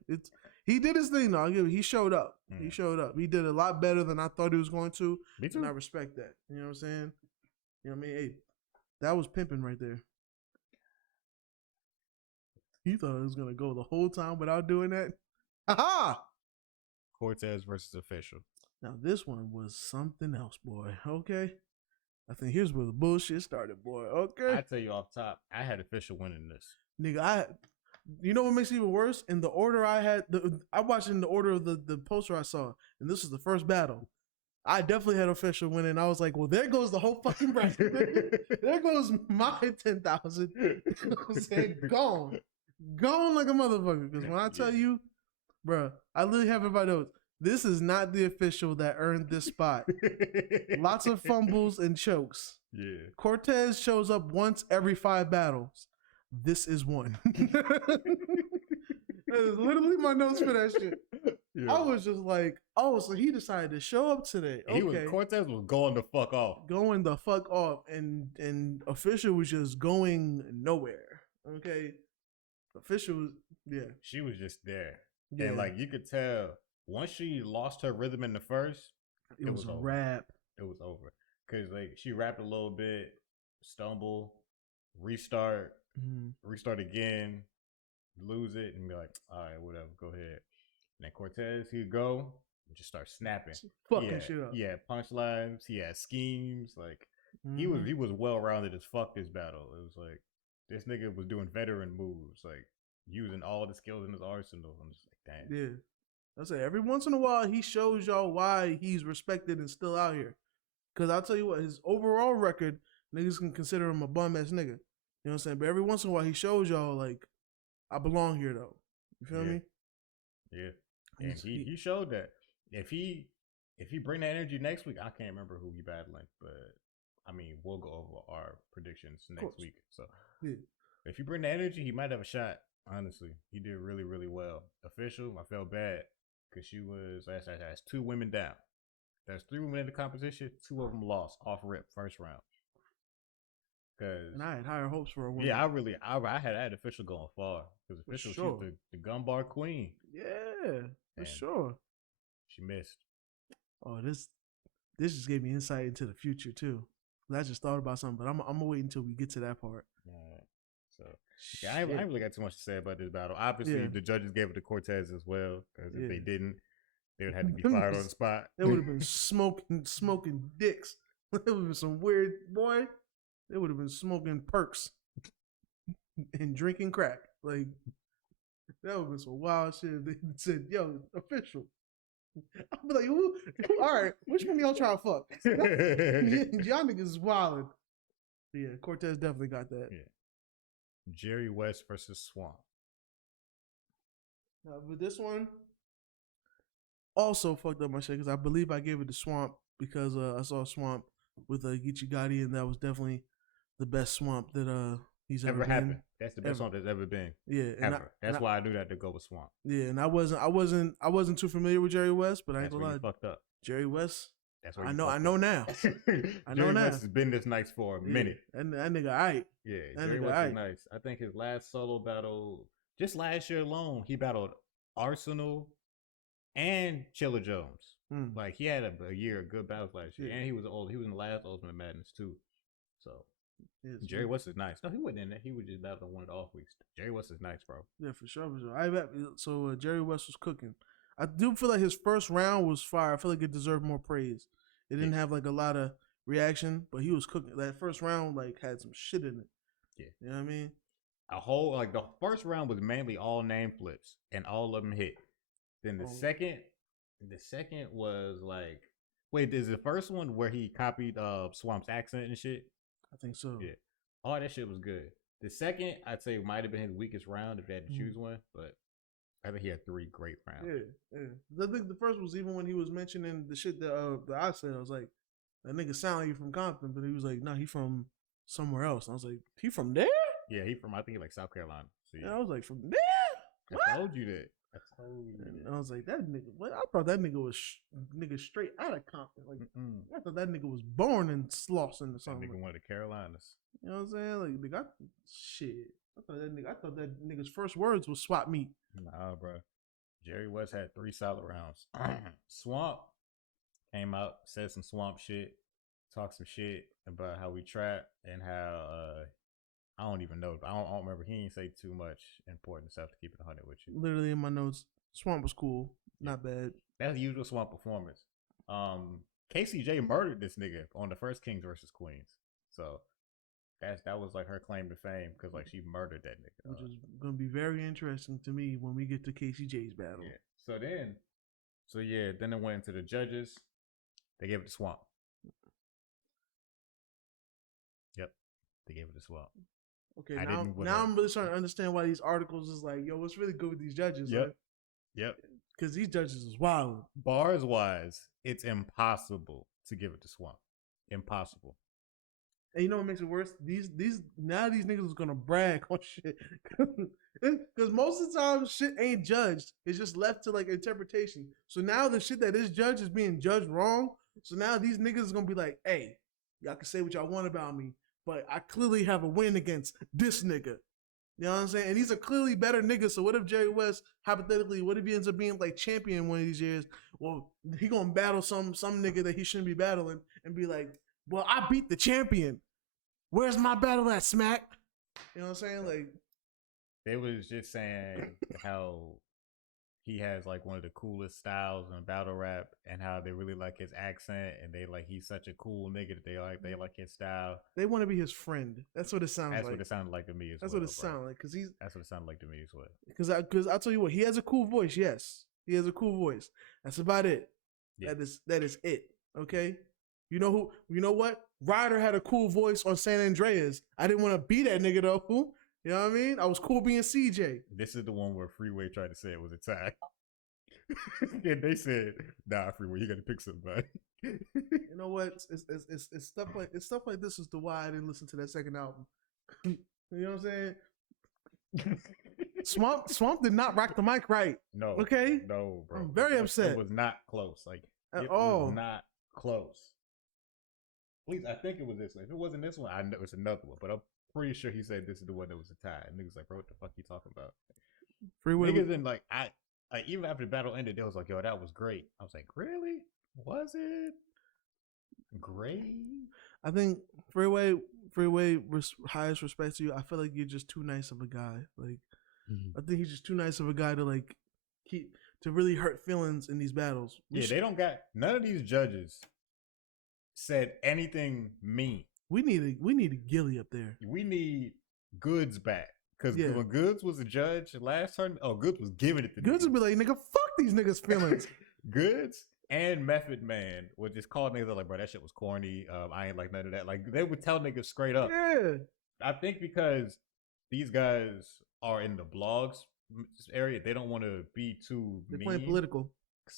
he did his thing though. I'll give it. He showed up. He showed up. He did a lot better than I thought he was going to. Me too. And I respect that. You know what I'm saying? You know what I mean? Hey, that was pimping right there. You thought it was gonna go the whole time without doing that? Aha! Cortez versus Official. Now this one was something else, boy. Okay. I think here's where the bullshit started, boy. Okay. I tell you off top, I had Official winning this. Nigga, you know what makes it even worse? In the order I had, I watched in the order of the poster I saw, and this was the first battle. I definitely had Official winning. I was like, well, there goes the whole fucking bracket. There goes my 10,000. You know what I'm saying? Gone. Gone like a motherfucker. Because when I tell you, bro, I literally have everybody else. This is not the Official that earned this spot. Lots of fumbles and chokes. Yeah. Cortez shows up once every 5 battles. This is one. That is literally my notes for that shit. Yeah. I was just like, oh, so he decided to show up today. Okay. Cortez was going the fuck off. Going the fuck off. And Official was just going nowhere. Okay. Official was, yeah. She was just there. Yeah. And like you could tell, once she lost her rhythm in the first, it was a over. rap. It was over. Cause like she rapped a little bit, stumble, restart, restart again, lose it, and be like, all right, whatever, go ahead. And then Cortez, he'd go and just start snapping. Fucking shit up. He had punchlines, he had schemes, like he was well rounded as fuck this battle. It was like this nigga was doing veteran moves, like using all the skills in his arsenal. I'm just like, damn. Yeah. I say every once in a while he shows y'all why he's respected and still out here. Cause I'll tell you what, his overall record, niggas can consider him a bum ass nigga. You know what I'm saying? But every once in a while he shows y'all like, I belong here though. You feel me? Yeah. And he showed that. If he bring that energy next week, I can't remember who he battling, but I mean we'll go over our predictions next week. So if you bring the energy, he might have a shot. Honestly, he did really, really well. Official, I felt bad because she was that's 2 women down. There's 3 women in the competition. 2 of them lost off rip first round. And I had higher hopes for a woman. Yeah, I had Official going far because Official she's the gun bar queen. Yeah, for sure. She missed. Oh, this just gave me insight into the future too. I just thought about something, but I'm gonna wait until we get to that part. All right. So I ain't really got too much to say about this battle. Obviously, the judges gave it to Cortez as well because if they didn't, they would have to be fired on the spot. They would have been smoking dicks. It would have been some weird boy. They would have been smoking perks and drinking crack. Like that would have been some wild shit. They said, "Yo, Official." I'd be like, "Who? All right, which one of y'all trying to fuck?" Y'all niggas is wildin'. Yeah, Cortez definitely got that. Yeah. Jerry West versus Swamp. But this one also fucked up my shit because I believe I gave it to Swamp because I saw Swamp with Geechee Gotti, and that was definitely the best Swamp that he's ever happened. That's the best Swamp that's ever been. Yeah, ever. That's why I knew that to go with Swamp. Yeah, and I wasn't too familiar with Jerry West, but I ain't gonna lie. Fucked up. Jerry West. That's where I know now. I know Jerry now. West has been this nice for a minute. And that nigga, aight. Yeah, Jerry West is nice. I think his last solo battle, just last year alone, he battled Arsenal and Chilla Jones. Like he had a year of good battles last year, and he was old. He was in the last Ultimate Madness too. So Yes, Jerry West is nice. No, he wasn't in there. He was just battling one of the off weeks. Jerry West is nice, bro. Yeah, for sure, for sure. So Jerry West was cooking. I do feel like his first round was fire. I feel like it deserved more praise. It didn't have like a lot of reaction, but he was cooking. That first round like had some shit in it. Yeah, you know what I mean. A whole like the first round was mainly all name flips, and all of them hit. Then the second was like, wait, is the first one where he copied Swamp's accent and shit? I think so. Yeah, all that shit was good. The second, I'd say, might have been his weakest round if they had to choose one, but I think he had 3 great rounds. Yeah. I think the first was even when he was mentioning the shit that I said. I was like, that nigga sound like he from Compton, but he was like, nah, he from somewhere else. And I was like, he from there? Yeah, he from, I think, like South Carolina. So, yeah. And I was like, from there? I told you that. And I was like, that nigga. What? I thought that nigga was nigga straight out of Compton. Like, I thought that nigga was born in Slauson or something. That nigga went to Carolinas. You know what I'm saying? Like, nigga, shit. I thought that nigga's first words was swap meet. Nah, bro. Jerry West had 3 solid rounds. Swamp came out, said some Swamp shit, talked some shit about how we trap and how I don't even know. I don't remember. He didn't say too much important stuff to keep it 100 with you. Literally in my notes, Swamp was cool, not bad. That's the usual Swamp performance. KCJ murdered this nigga on the first Kings versus Queens, so that was like her claim to fame because like she murdered that nigga, which is gonna be very interesting to me when we get to KCJ's battle. Yeah. Then it went into the judges. They gave it to Swamp. Yep, they gave it to Swamp. Okay, now I'm really starting to understand why these articles is like, yo, what's really good with these judges? Yep. Because these judges is wild. Bars wise, it's impossible to give it to Swamp. Impossible. And you know what makes it worse? These niggas is gonna brag on shit. Because most of the time shit ain't judged. It's just left to like interpretation. So now the shit that is judged is being judged wrong. So now these niggas is gonna be like, hey, y'all can say what y'all want about me, but I clearly have a win against this nigga. You know what I'm saying? And these are clearly better niggas. So what if Jerry West, hypothetically, what if he ends up being like champion one of these years? Well, he gonna battle some nigga that he shouldn't be battling and be like, well, I beat the champion. Where's my battle at, Smack? You know what I'm saying? Like, they was just saying how he has like one of the coolest styles in battle rap, and how they really like his accent, and they like he's such a cool nigga that they like his style. They want to be his friend. That's what it sounds like. That's what it sounded like to me as well. That's what it sounded like. That's what it sounded like to me as well. Because I'll tell you what, he has a cool voice. Yes, he has a cool voice. That's about it. Yeah. That is it. Okay. You know what? Ryder had a cool voice on San Andreas. I didn't want to be that nigga though. You know what I mean? I was cool being CJ. This is the one where Freeway tried to say it was a tie. And they said, nah, Freeway, you got to pick somebody. You know what? It's stuff like this is the why I didn't listen to that second album. You know what I'm saying? Swamp did not rock the mic right. No. Okay? No, bro. I'm very upset. It was not close. Like, at all. Was not close. Please, I think it was this one. If it wasn't this one, I know it's another one. But I'm pretty sure he said this is the one that was a tie. And niggas like, bro, what the fuck you talking about? Freeway. Niggas in like, even after the battle ended, they was like, yo, that was great. I was like, really? Was it great? I think Freeway, highest respect to you. I feel like you're just too nice of a guy. Like, I think he's just too nice of a guy to like to really hurt feelings in these battles. They don't got none of these judges said anything mean. We need a Gilly up there. We need Goods back. Because when Goods was a judge last turn, Goods was giving it to Goods would be like, nigga, fuck these niggas' feelings. Goods and Method Man would just call niggas like, bro, that shit was corny. I ain't like none of that. Like, they would tell niggas straight up. Yeah. I think because these guys are in the blogs area, they don't want to be too They're mean. Playing political.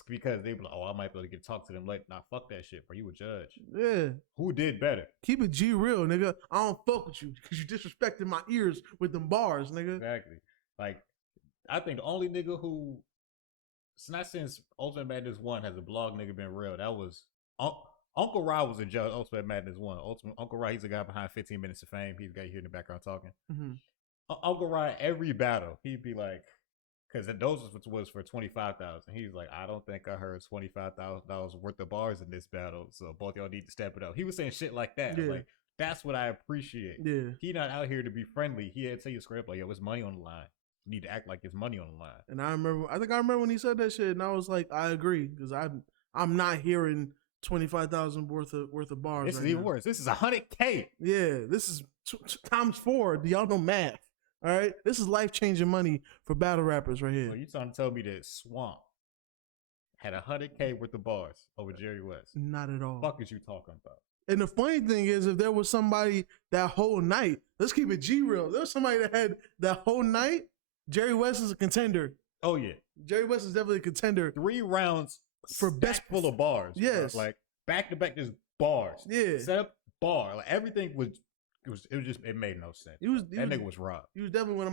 Because they be like, I might be able to get to talk to them later. Nah, fuck that shit, bro. You a judge. Yeah. Who did better? Keep it G real, nigga. I don't fuck with you because you disrespected my ears with them bars, nigga. Exactly. Like, I think the only nigga who, it's not since Ultimate Madness 1 has a blog nigga been real. That was, Uncle Ra was a judge, Ultimate Madness 1. Uncle Ra, he's a guy behind 15 Minutes of Fame. He's the guy you hear in the background talking. Mm-hmm. Uncle Ra, every battle, he'd be like, because those was for $25,000. He's like, I don't think I heard $25,000 worth of bars in this battle, so both y'all need to step it up. He was saying shit like that. Yeah. Like, That's what I appreciate. Yeah. He not out here to be friendly. He had to tell you straight up like, yo, it's money on the line. You need to act like it's money on the line. And I remember when he said that shit, and I was like, I agree, because I'm not hearing 25,000 worth of bars. This is even worse. This is 100K. Yeah, this is times 4. Do y'all know math? All right, this is life changing money for battle rappers right here. Well, you trying to tell me that Swamp had 100K worth of bars over Jerry West? Not at all. Fuck is you talking about? And the funny thing is, if there was somebody that whole night, let's keep it G real. There was somebody that had that whole night. Jerry West is a contender. Oh yeah, Jerry West is definitely a contender. 3 rounds for best full of bars. Yes, bro. Like back to back, just bars. Yeah, set up bar. Like everything was. It made no sense. That nigga was robbed. He was definitely one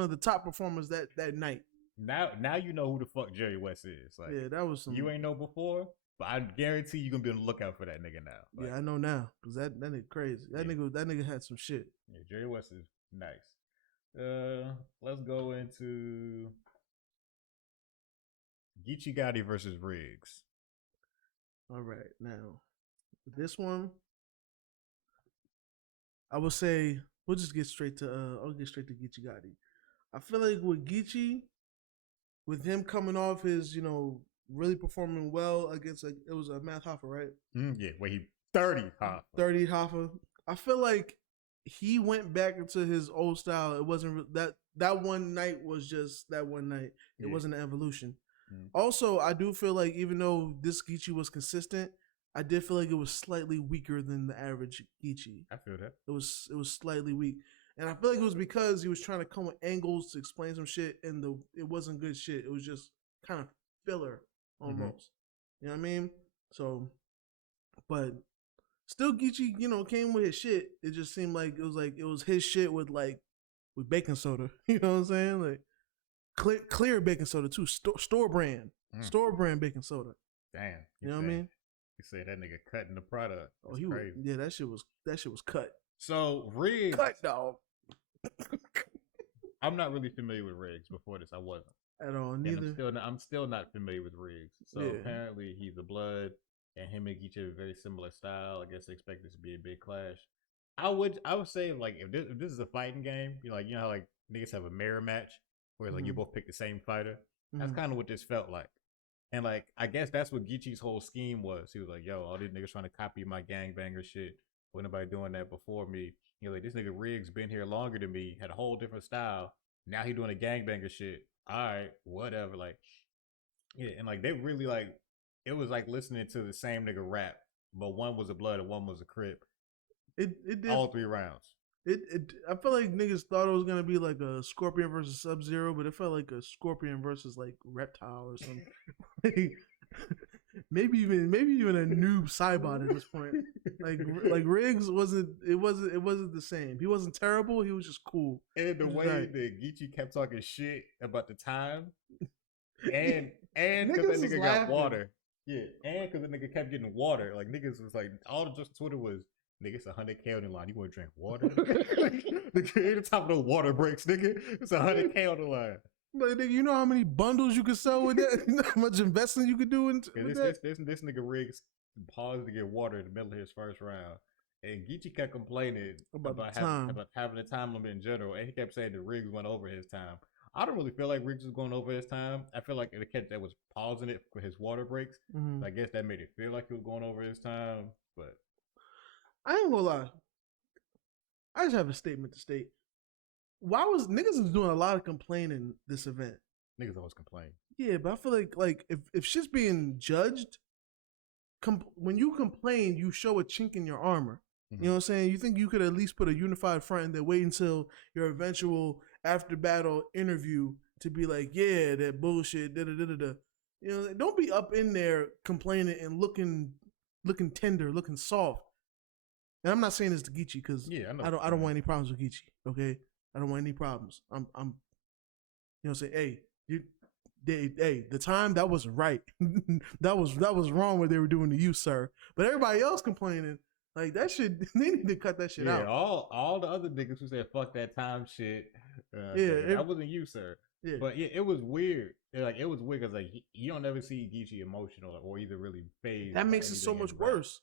of the top performers that night. Now you know who the fuck Jerry West is. Like, yeah, that was some. You ain't know before, but I guarantee you gonna be on the lookout for that nigga now. Like, yeah, I know now because that nigga crazy. That nigga had some shit. Yeah, Jerry West is nice. Let's go into Geechee Gotti versus Riggs. All right, now this one, I would say we'll just get straight to. I'll get straight to Geechee Gotti. I feel like with Geechee, with him coming off his, really performing well against it was a Math Hoffa, right? Yeah, where he 30 Hoffa. 30 Hoffa. I feel like he went back into his old style. It wasn't that one night was just that one night. It wasn't an evolution. Also, I do feel like even though this Geechee was consistent, I did feel like it was slightly weaker than the average Geechee. I feel that. It was slightly weak. And I feel like it was because he was trying to come with angles to explain some shit, and it wasn't good shit. It was just kind of filler almost. Mm-hmm. You know what I mean? So, but still, Geechee, came with his shit. It just seemed like it was his shit with baking soda. You know what I'm saying? Like clear baking soda too. Store brand baking soda. Damn. You know what I mean? You say that nigga cutting the product. That's crazy. Yeah, that shit was cut. So Riggs, cut dog. I'm not really familiar with Riggs. Before this, I wasn't at all. Neither. I'm still not familiar with Riggs. So apparently he's a blood, and him and Geechee have a very similar style. I guess they expect this to be a big clash. I would say like if this is a fighting game, you know how like niggas have a mirror match where like you both pick the same fighter. That's kind of what this felt like. And like I guess that's what Geechee's whole scheme was. He was like, yo, all these niggas trying to copy my gangbanger shit. Wasn't nobody doing that before me. Like this nigga Riggs been here longer than me, had a whole different style. Now he doing a gangbanger shit. All right, whatever. Like, yeah, and like they really like it was like listening to the same nigga rap, but one was a blood and one was a crip. It did all 3 rounds. I feel like niggas thought it was gonna be like a Scorpion versus Sub-Zero, but it felt like a Scorpion versus like Reptile or something. maybe even a noob Cybot at this point. Like Riggs wasn't the same. He wasn't terrible. He was just cool. And the way that Geechee kept talking shit about the time, and because that nigga got water, and because the nigga kept getting water. Like niggas was like all just Twitter was. Nigga, it's 100K on the line. You want to drink water? Nigga, at the top of the water breaks, nigga. It's 100K on the line. Like, nigga, you know how many bundles you could sell with that? You know how much investment you could do in this nigga Riggs paused to get water in the middle of his first round. And Geechee kept complaining about having a time limit in general. And he kept saying that Riggs went over his time. I don't really feel like Riggs was going over his time. I feel like the catch that was pausing it for his water breaks. I guess that made it feel like he was going over his time. But I ain't gonna lie. I just have a statement to state. Niggas was doing a lot of complaining this event. Niggas always complain. Yeah, but I feel like if shit's being judged, when you complain, you show a chink in your armor. You know what I'm saying? You think you could at least put a unified front and then wait until your eventual after battle interview to be like, yeah, that bullshit, da-da-da-da-da. You know, don't be up in there complaining and looking tender, looking soft. And I'm not saying this to Geechee because I don't want any problems with Geechee. Okay, I don't want any problems. I'm you know saying, hey, the time that wasn't right. that was wrong what they were doing to you, sir. But everybody else complaining like that shit. They need to cut that shit out. Yeah, all the other niggas who said fuck that time shit. That wasn't you, sir. Yeah. But yeah, it was weird. It was weird because like you don't ever see Geechee emotional or either really phased. That makes it so much worse.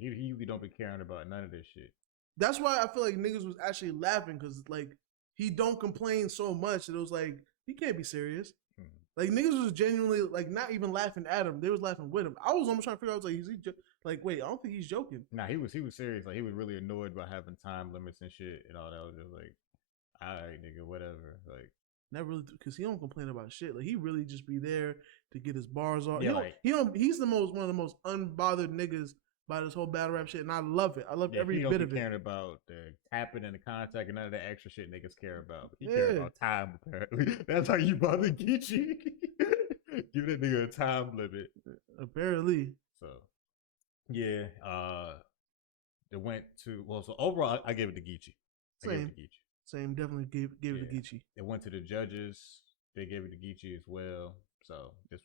Yeah, he usually don't be caring about none of this shit. That's why I feel like niggas was actually laughing because like he don't complain so much that it was like he can't be serious. Like niggas was genuinely like not even laughing at him; they was laughing with him. I was almost trying to figure out like, is he like, wait, I don't think he's joking. Nah, he was serious. Like he was really annoyed about having time limits and shit and all that. I was just like, all right, nigga, whatever. Like, not really, because he don't complain about shit. Like he really just be there to get his bars off. Yeah, He's one of the most unbothered niggas by this whole battle rap shit, and I love it. I love every bit of it. He don't caring about the tapping and the contact and none of that extra shit niggas care about. But he care about time, apparently. That's how you bother Geechee. Give that nigga a time limit. Apparently. So, yeah. It went to, so overall, I gave it to Geechee. Same, definitely gave it to Geechee. It went to the judges. They gave it to Geechee as well. So there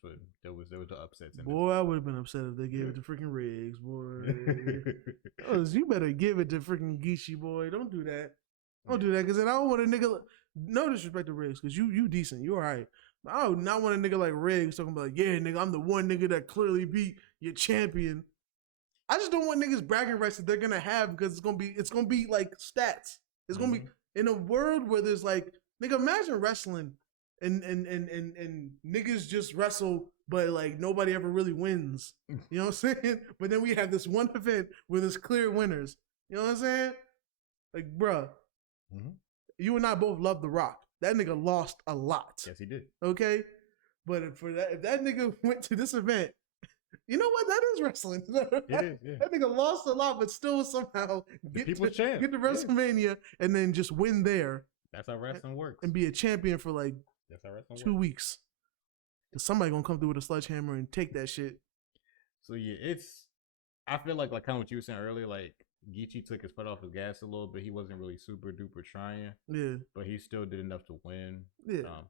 was the upsets. Boy, I would have been upset if they gave it to freaking Riggs, boy. You better give it to freaking Geechee, boy. Don't do that. Don't do that, because then I don't want a nigga. No disrespect to Riggs, because you decent, you all right. But I would not want a nigga like Riggs talking about, yeah, nigga, I'm the one nigga that clearly beat your champion. I just don't want niggas bragging rights that they're gonna have, because it's gonna be like stats. It's gonna be in a world where there's like, nigga, imagine wrestling. And niggas just wrestle, but like nobody ever really wins. You know what I'm saying? But then we have this one event where there's clear winners. You know what I'm saying? Like, bruh, you and I both love The Rock. That nigga lost a lot. Yes, he did. Okay? But if that nigga went to this event, you know what? That is wrestling. It is, yeah. That nigga lost a lot, but still somehow get to WrestleMania and then just win there. That's how wrestling works. And be a champion for like 2 weeks. Cause somebody gonna come through with a sledgehammer and take that shit. So yeah, I feel like kind of what you were saying earlier, like Geechee took his foot off the gas a little bit. He wasn't really super duper trying. Yeah. But he still did enough to win. Yeah.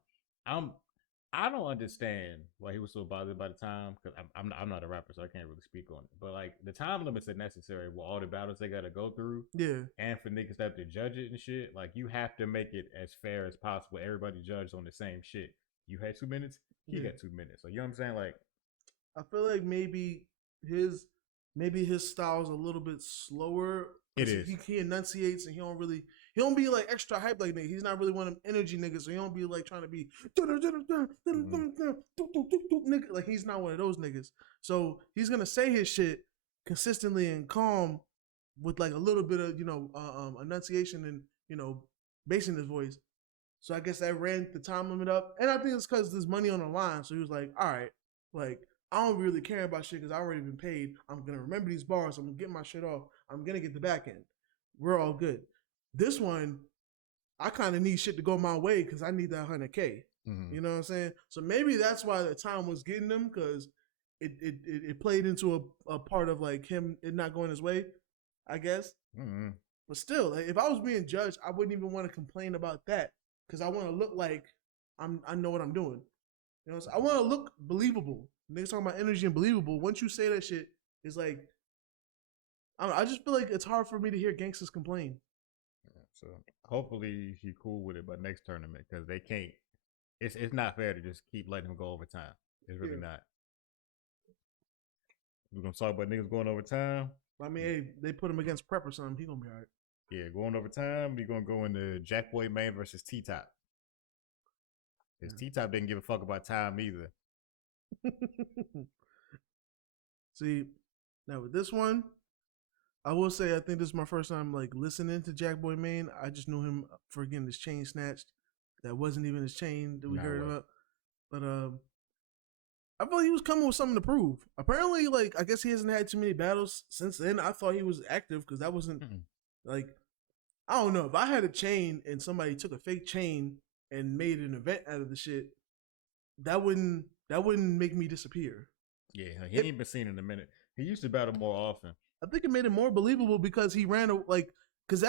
I don't understand why he was so bothered by the time, because I'm not a rapper, so I can't really speak on it. But like the time limits are necessary with all the battles they gotta go through. Yeah. And for niggas to have to judge it and shit, like you have to make it as fair as possible. Everybody judged on the same shit. You had 2 minutes, he got 2 minutes. So you know what I'm saying? Like, I feel like maybe his style is a little bit slower. It is. He enunciates and he don't be like extra hype like nigga. He's not really one of them energy niggas, so he don't be like trying to be nigga. Like he's not one of those niggas. So he's gonna say his shit consistently and calm with like a little bit of enunciation and bass in his voice. So I guess that ran the time limit up, and I think it's because there's money on the line. So he was like, all right, like I don't really care about shit because I already been paid. I'm gonna remember these bars. I'm gonna get my shit off. I'm gonna get the back end. We're all good. This one, I kind of need shit to go my way because I need that 100K. You know what I'm saying? So maybe that's why the time was getting them, because it played into a part of like him it not going his way, I guess. But still, like, if I was being judged, I wouldn't even want to complain about that, because I want to look like I know what I'm doing. You know, so I want to look believable. Niggas talking about energy and believable. Once you say that shit, it's like, I just feel like it's hard for me to hear gangsters complain. So hopefully he cool with it by next tournament, because they can't. It's not fair to just keep letting him go overtime. It's really not. We're gonna talk about niggas going overtime. I mean, hey, they put him against Prep or something. He gonna be all right. Yeah, going overtime. We're gonna go into Jack Boy Main versus T-Top. Because T-Top didn't give a fuck about time either. See, now with this one, I will say I think this is my first time like listening to Jack Boy Main. I just knew him for getting his chain snatched. That wasn't even his chain that we heard about. But I feel like he was coming with something to prove. Apparently, like, I guess he hasn't had too many battles since then. I thought he was active because that wasn't like, I don't know. If I had a chain and somebody took a fake chain and made an event out of the shit, that wouldn't make me disappear. Yeah, he ain't been seen in a minute. He used to battle more often. I think it made it more believable because he ran because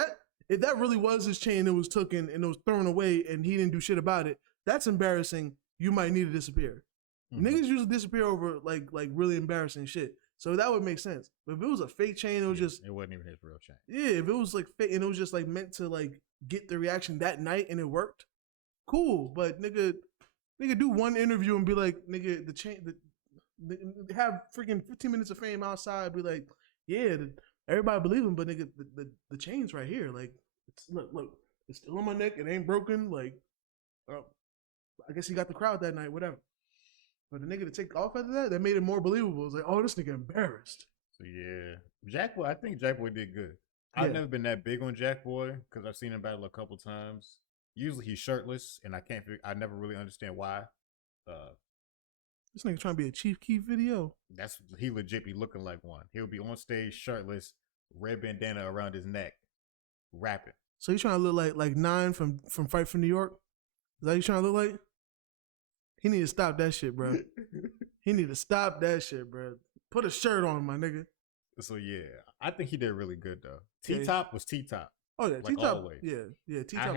if that really was his chain that was taken and it was thrown away and he didn't do shit about it, that's embarrassing. You might need to disappear. Niggas usually disappear over like really embarrassing shit. So that would make sense. But if it was a fake chain, it was it wasn't even his real chain. Yeah, if it was like fake and it was just like meant to like get the reaction that night and it worked, cool. But nigga do one interview and be like, nigga, the chain, have freaking 15 minutes of fame outside. Be like, yeah, everybody believe him, but nigga, the chain's right here. Like, look, it's still on my neck. It ain't broken. Like, I guess he got the crowd that night, whatever. But the nigga to take off after that made it more believable. It's like, oh, this nigga embarrassed. So yeah, Jack Boy. I think Jack Boy did good. I've never been that big on Jack Boy because I've seen him battle a couple times. Usually he's shirtless, and I never really understand why. This nigga trying to be a Chief Keef video. He legit be looking like one. He'll be on stage shirtless, red bandana around his neck, rapping. So he's trying to look like Nine from Fight for New York? Is that what he's trying to look like? He need to stop that shit, bro. He need to stop that shit, bro. Put a shirt on, my nigga. So yeah, I think he did really good though. T-Top was T-Top. Oh yeah, like T-Top. Always. Yeah. T-Top.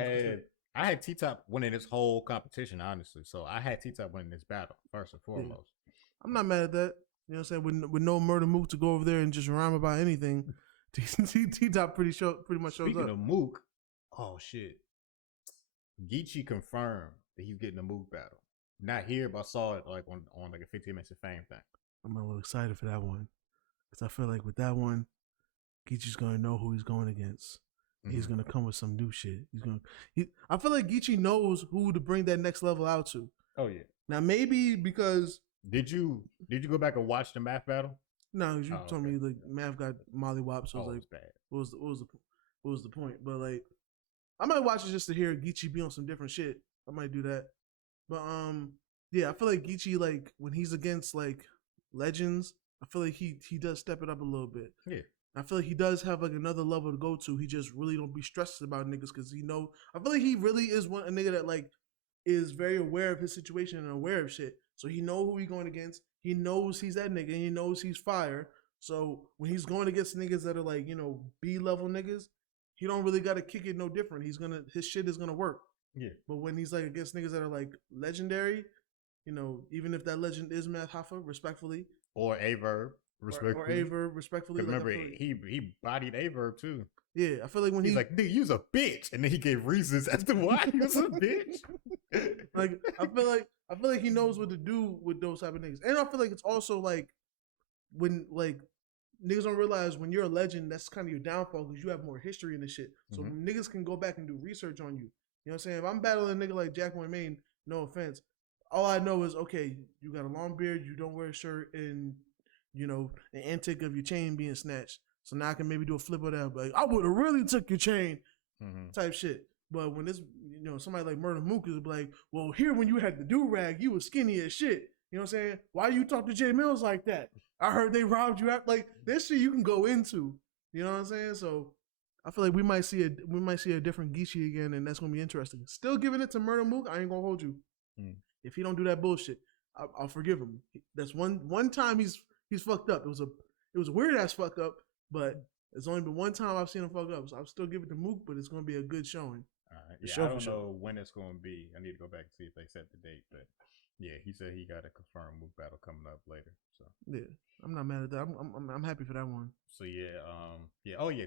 I had T-Top winning this whole competition, honestly. So I had T-Top winning this battle first and foremost. Yeah. I'm not mad at that. You know what I'm saying? With no Murder Mook to go over there and just rhyme about anything, T-Top pretty much shows up. Speaking of Mook, oh shit, Geechee confirmed that he's getting a Mook battle. Not here, but I saw it like on like a 15 Minutes of Fame thing. I'm a little excited for that one because I feel like with that one, Geechee's gonna know who he's going against. Mm-hmm. He's gonna come with some new shit. I feel like Geechee knows who to bring that next level out to. Oh yeah. Now maybe because did you go back and watch the Math battle? No, you told me like Math got mollywopped, so I was like, bad. What was the point? But like, I might watch it just to hear Geechee be on some different shit. I might do that. But yeah, I feel like Geechee, like when he's against like legends, I feel like he does step it up a little bit. Yeah. I feel like he does have like another level to go to. He just really don't be stressed about niggas because I feel like he really is a nigga that like is very aware of his situation and aware of shit. So he know who he going against. He knows he's that nigga. And he knows he's fire. So when he's going against niggas that are like, B level niggas, he don't really got to kick it no different. His shit is gonna work. Yeah. But when he's like against niggas that are like legendary, even if that legend is Math Hoffa, respectfully, or Averb, respectfully, or Averb, respectfully. Remember, he bodied Averb too. Yeah, I feel like when he's like, "Nigga, you's a bitch," and then he gave reasons as to why he was a bitch. Like, I feel like he knows what to do with those type of niggas, and I feel like it's also like when like niggas don't realize when you're a legend, that's kind of your downfall because you have more history in this shit. So niggas can go back and do research on you. You know what I'm saying? If I'm battling a nigga like Jack Boy Maine, no offense, all I know is, okay, you got a long beard, you don't wear a shirt, and, an antic of your chain being snatched. So now I can maybe do a flip of that. Like, I would have really took your chain type shit. But when this, somebody like Murder Mook is like, well, here when you had the do-rag, you was skinny as shit. You know what I'm saying? Why you talk to Jay Mills like that? I heard they robbed you out. Like, this shit you can go into. You know what I'm saying? So I feel like we might see a different Geechee again, and that's gonna be interesting. Still giving it to Murder Mook. I ain't gonna hold you. If he don't do that bullshit, I'll forgive him. That's one time he's fucked up. It was a weird ass fuck up, but it's only been one time I've seen him fuck up. So I'll still give it to Mook, but it's gonna be a good showing. All right. Yeah, I don't know when it's gonna be. I need to go back and see if they set the date, but yeah, he said he got a confirmed Mook battle coming up later. So yeah, I'm not mad at that. I'm happy for that one. So yeah, oh yeah,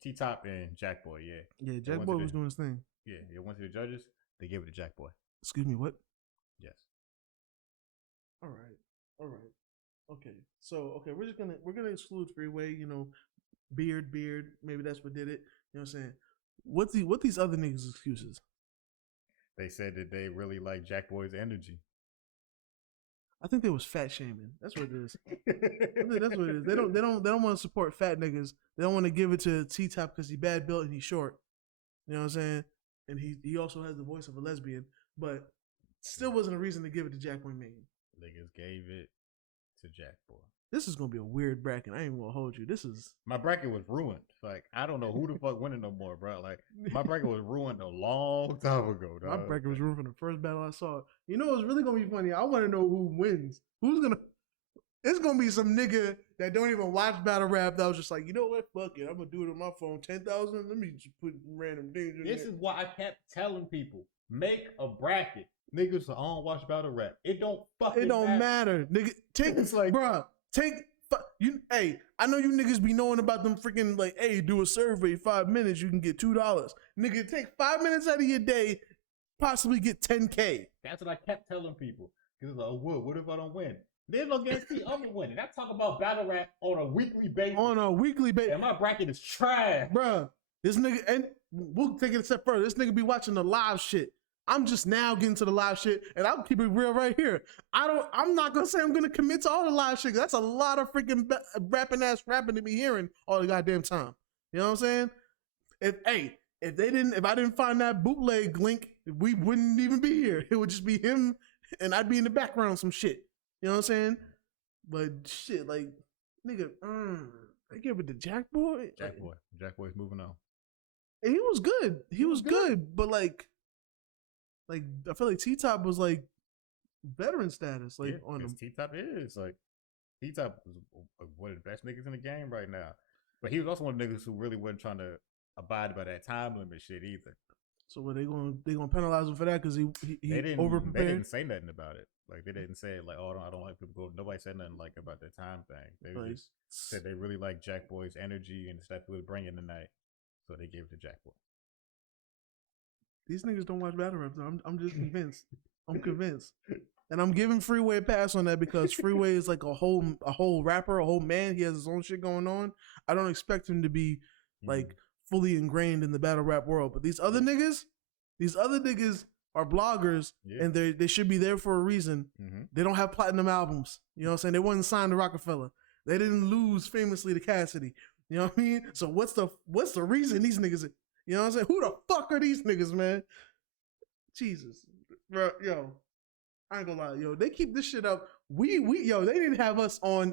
T-Top and Jack Boy, yeah. Yeah, Jack Boy was doing his thing. Yeah, it went to the judges. They gave it to Jack Boy. Excuse me, what? Yes. All right. Okay, so we're gonna exclude Freeway. Beard. Maybe that's what did it. You know what I'm saying? What these other niggas' excuses? They said that they really like Jack Boy's energy. I think they was fat shaming. That's what it is. That's what it is. They don't want to support fat niggas. They don't want to give it to T-Top because he bad built and he's short. You know what I'm saying? And he also has the voice of a lesbian, but still wasn't a reason to give it to Jack Boy Maine. Niggas gave it to Jack Boy. This is gonna be a weird bracket. I ain't even gonna hold you. My bracket was ruined. Like, I don't know who the fuck winning no more, bro. Like, my bracket was ruined a long time ago, dog. My bracket was ruined from the first battle I saw. You know what's really gonna be funny? I want to know who wins. It's gonna be some nigga that don't even watch battle rap that was just like, you know what? Fuck it. I'm gonna do it on my phone. 10,000. Let me just put random things in This there. is why I kept telling people, make a bracket. Niggas, I don't watch battle rap. It don't matter. Nigga, it's like, bruh. Hey, I know you niggas be knowing about them freaking like, hey, do a survey, 5 minutes, you can get $2. Nigga, take 5 minutes out of your day, possibly get $10K. That's what I kept telling people. Because like, what if I don't win? There's no guarantee I'm winning. I talk about battle rap on a weekly basis. And my bracket is trash. Bruh, this nigga, and we'll take it a step further. This nigga be watching the live shit. I'm just now getting to the live shit, and I'll keep it real right here. I'm not gonna say I'm gonna commit to all the live shit. That's a lot of freaking rapping to be hearing all the goddamn time. You know what I'm saying? If I didn't find that bootleg link, we wouldn't even be here. It would just be him, and I'd be in the background some shit. You know what I'm saying? But shit, like, nigga, I give it to Jack Boy. Jack Boy's moving on. And he was good. He was good, but like I feel like T-Top was like veteran status. Like on him. T-Top is like T-Top was one of the best niggas in the game right now. But he was also one of the niggas who really wasn't trying to abide by that time limit shit either. So what they gonna penalize him for that because he overprepared? They didn't say nothing about it. Like they didn't say like, oh, I don't like people go. Nobody said nothing like about the time thing. They just said they really like Jack Boy's energy and stuff he was bringing tonight, so they gave it to Jack Boy. These niggas don't watch battle rap. I'm just convinced. I'm convinced, and I'm giving Freeway a pass on that because Freeway is like a whole rapper, a whole man. He has his own shit going on. I don't expect him to be like fully ingrained in the battle rap world. But these other niggas are bloggers, and they should be there for a reason. They don't have platinum albums. You know what I'm saying? They wasn't signed to Rockefeller. They didn't lose famously to Cassidy. You know what I mean? So what's the reason these niggas? You know what I'm saying? Who the fuck are these niggas, man? Jesus, bro, yo, I ain't gonna lie, yo, they keep this shit up. They didn't have us on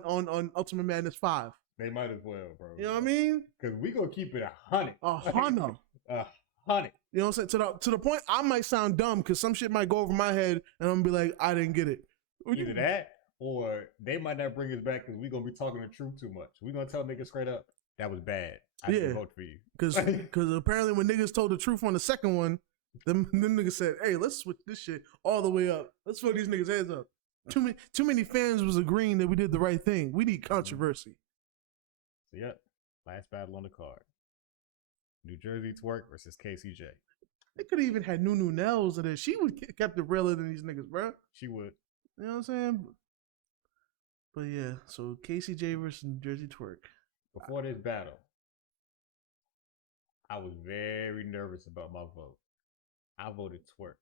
Ultimate Madness 5. They might as well, bro. You know what I mean? Because we gonna keep it 100. 100. 100. You know what I'm saying? To the point, I might sound dumb because some shit might go over my head, and I'm gonna be like, I didn't get it. Either that, or they might not bring us back because we gonna be talking the truth too much. We gonna tell niggas straight up that was bad. I didn't vote for you. Because apparently when niggas told the truth on the second one, them niggas said, hey, let's switch this shit all the way up. Let's fuck these niggas' heads up. Too many fans was agreeing that we did the right thing. We need controversy. So yep, last battle on the card. New Jersey Twerk versus KCJ. They could have even had Nunu Nels in there. She would kept it realer than these niggas, bro. She would. You know what I'm saying? But yeah, so KCJ versus New Jersey Twerk. Before this battle, I was very nervous about my vote. I voted Twerk.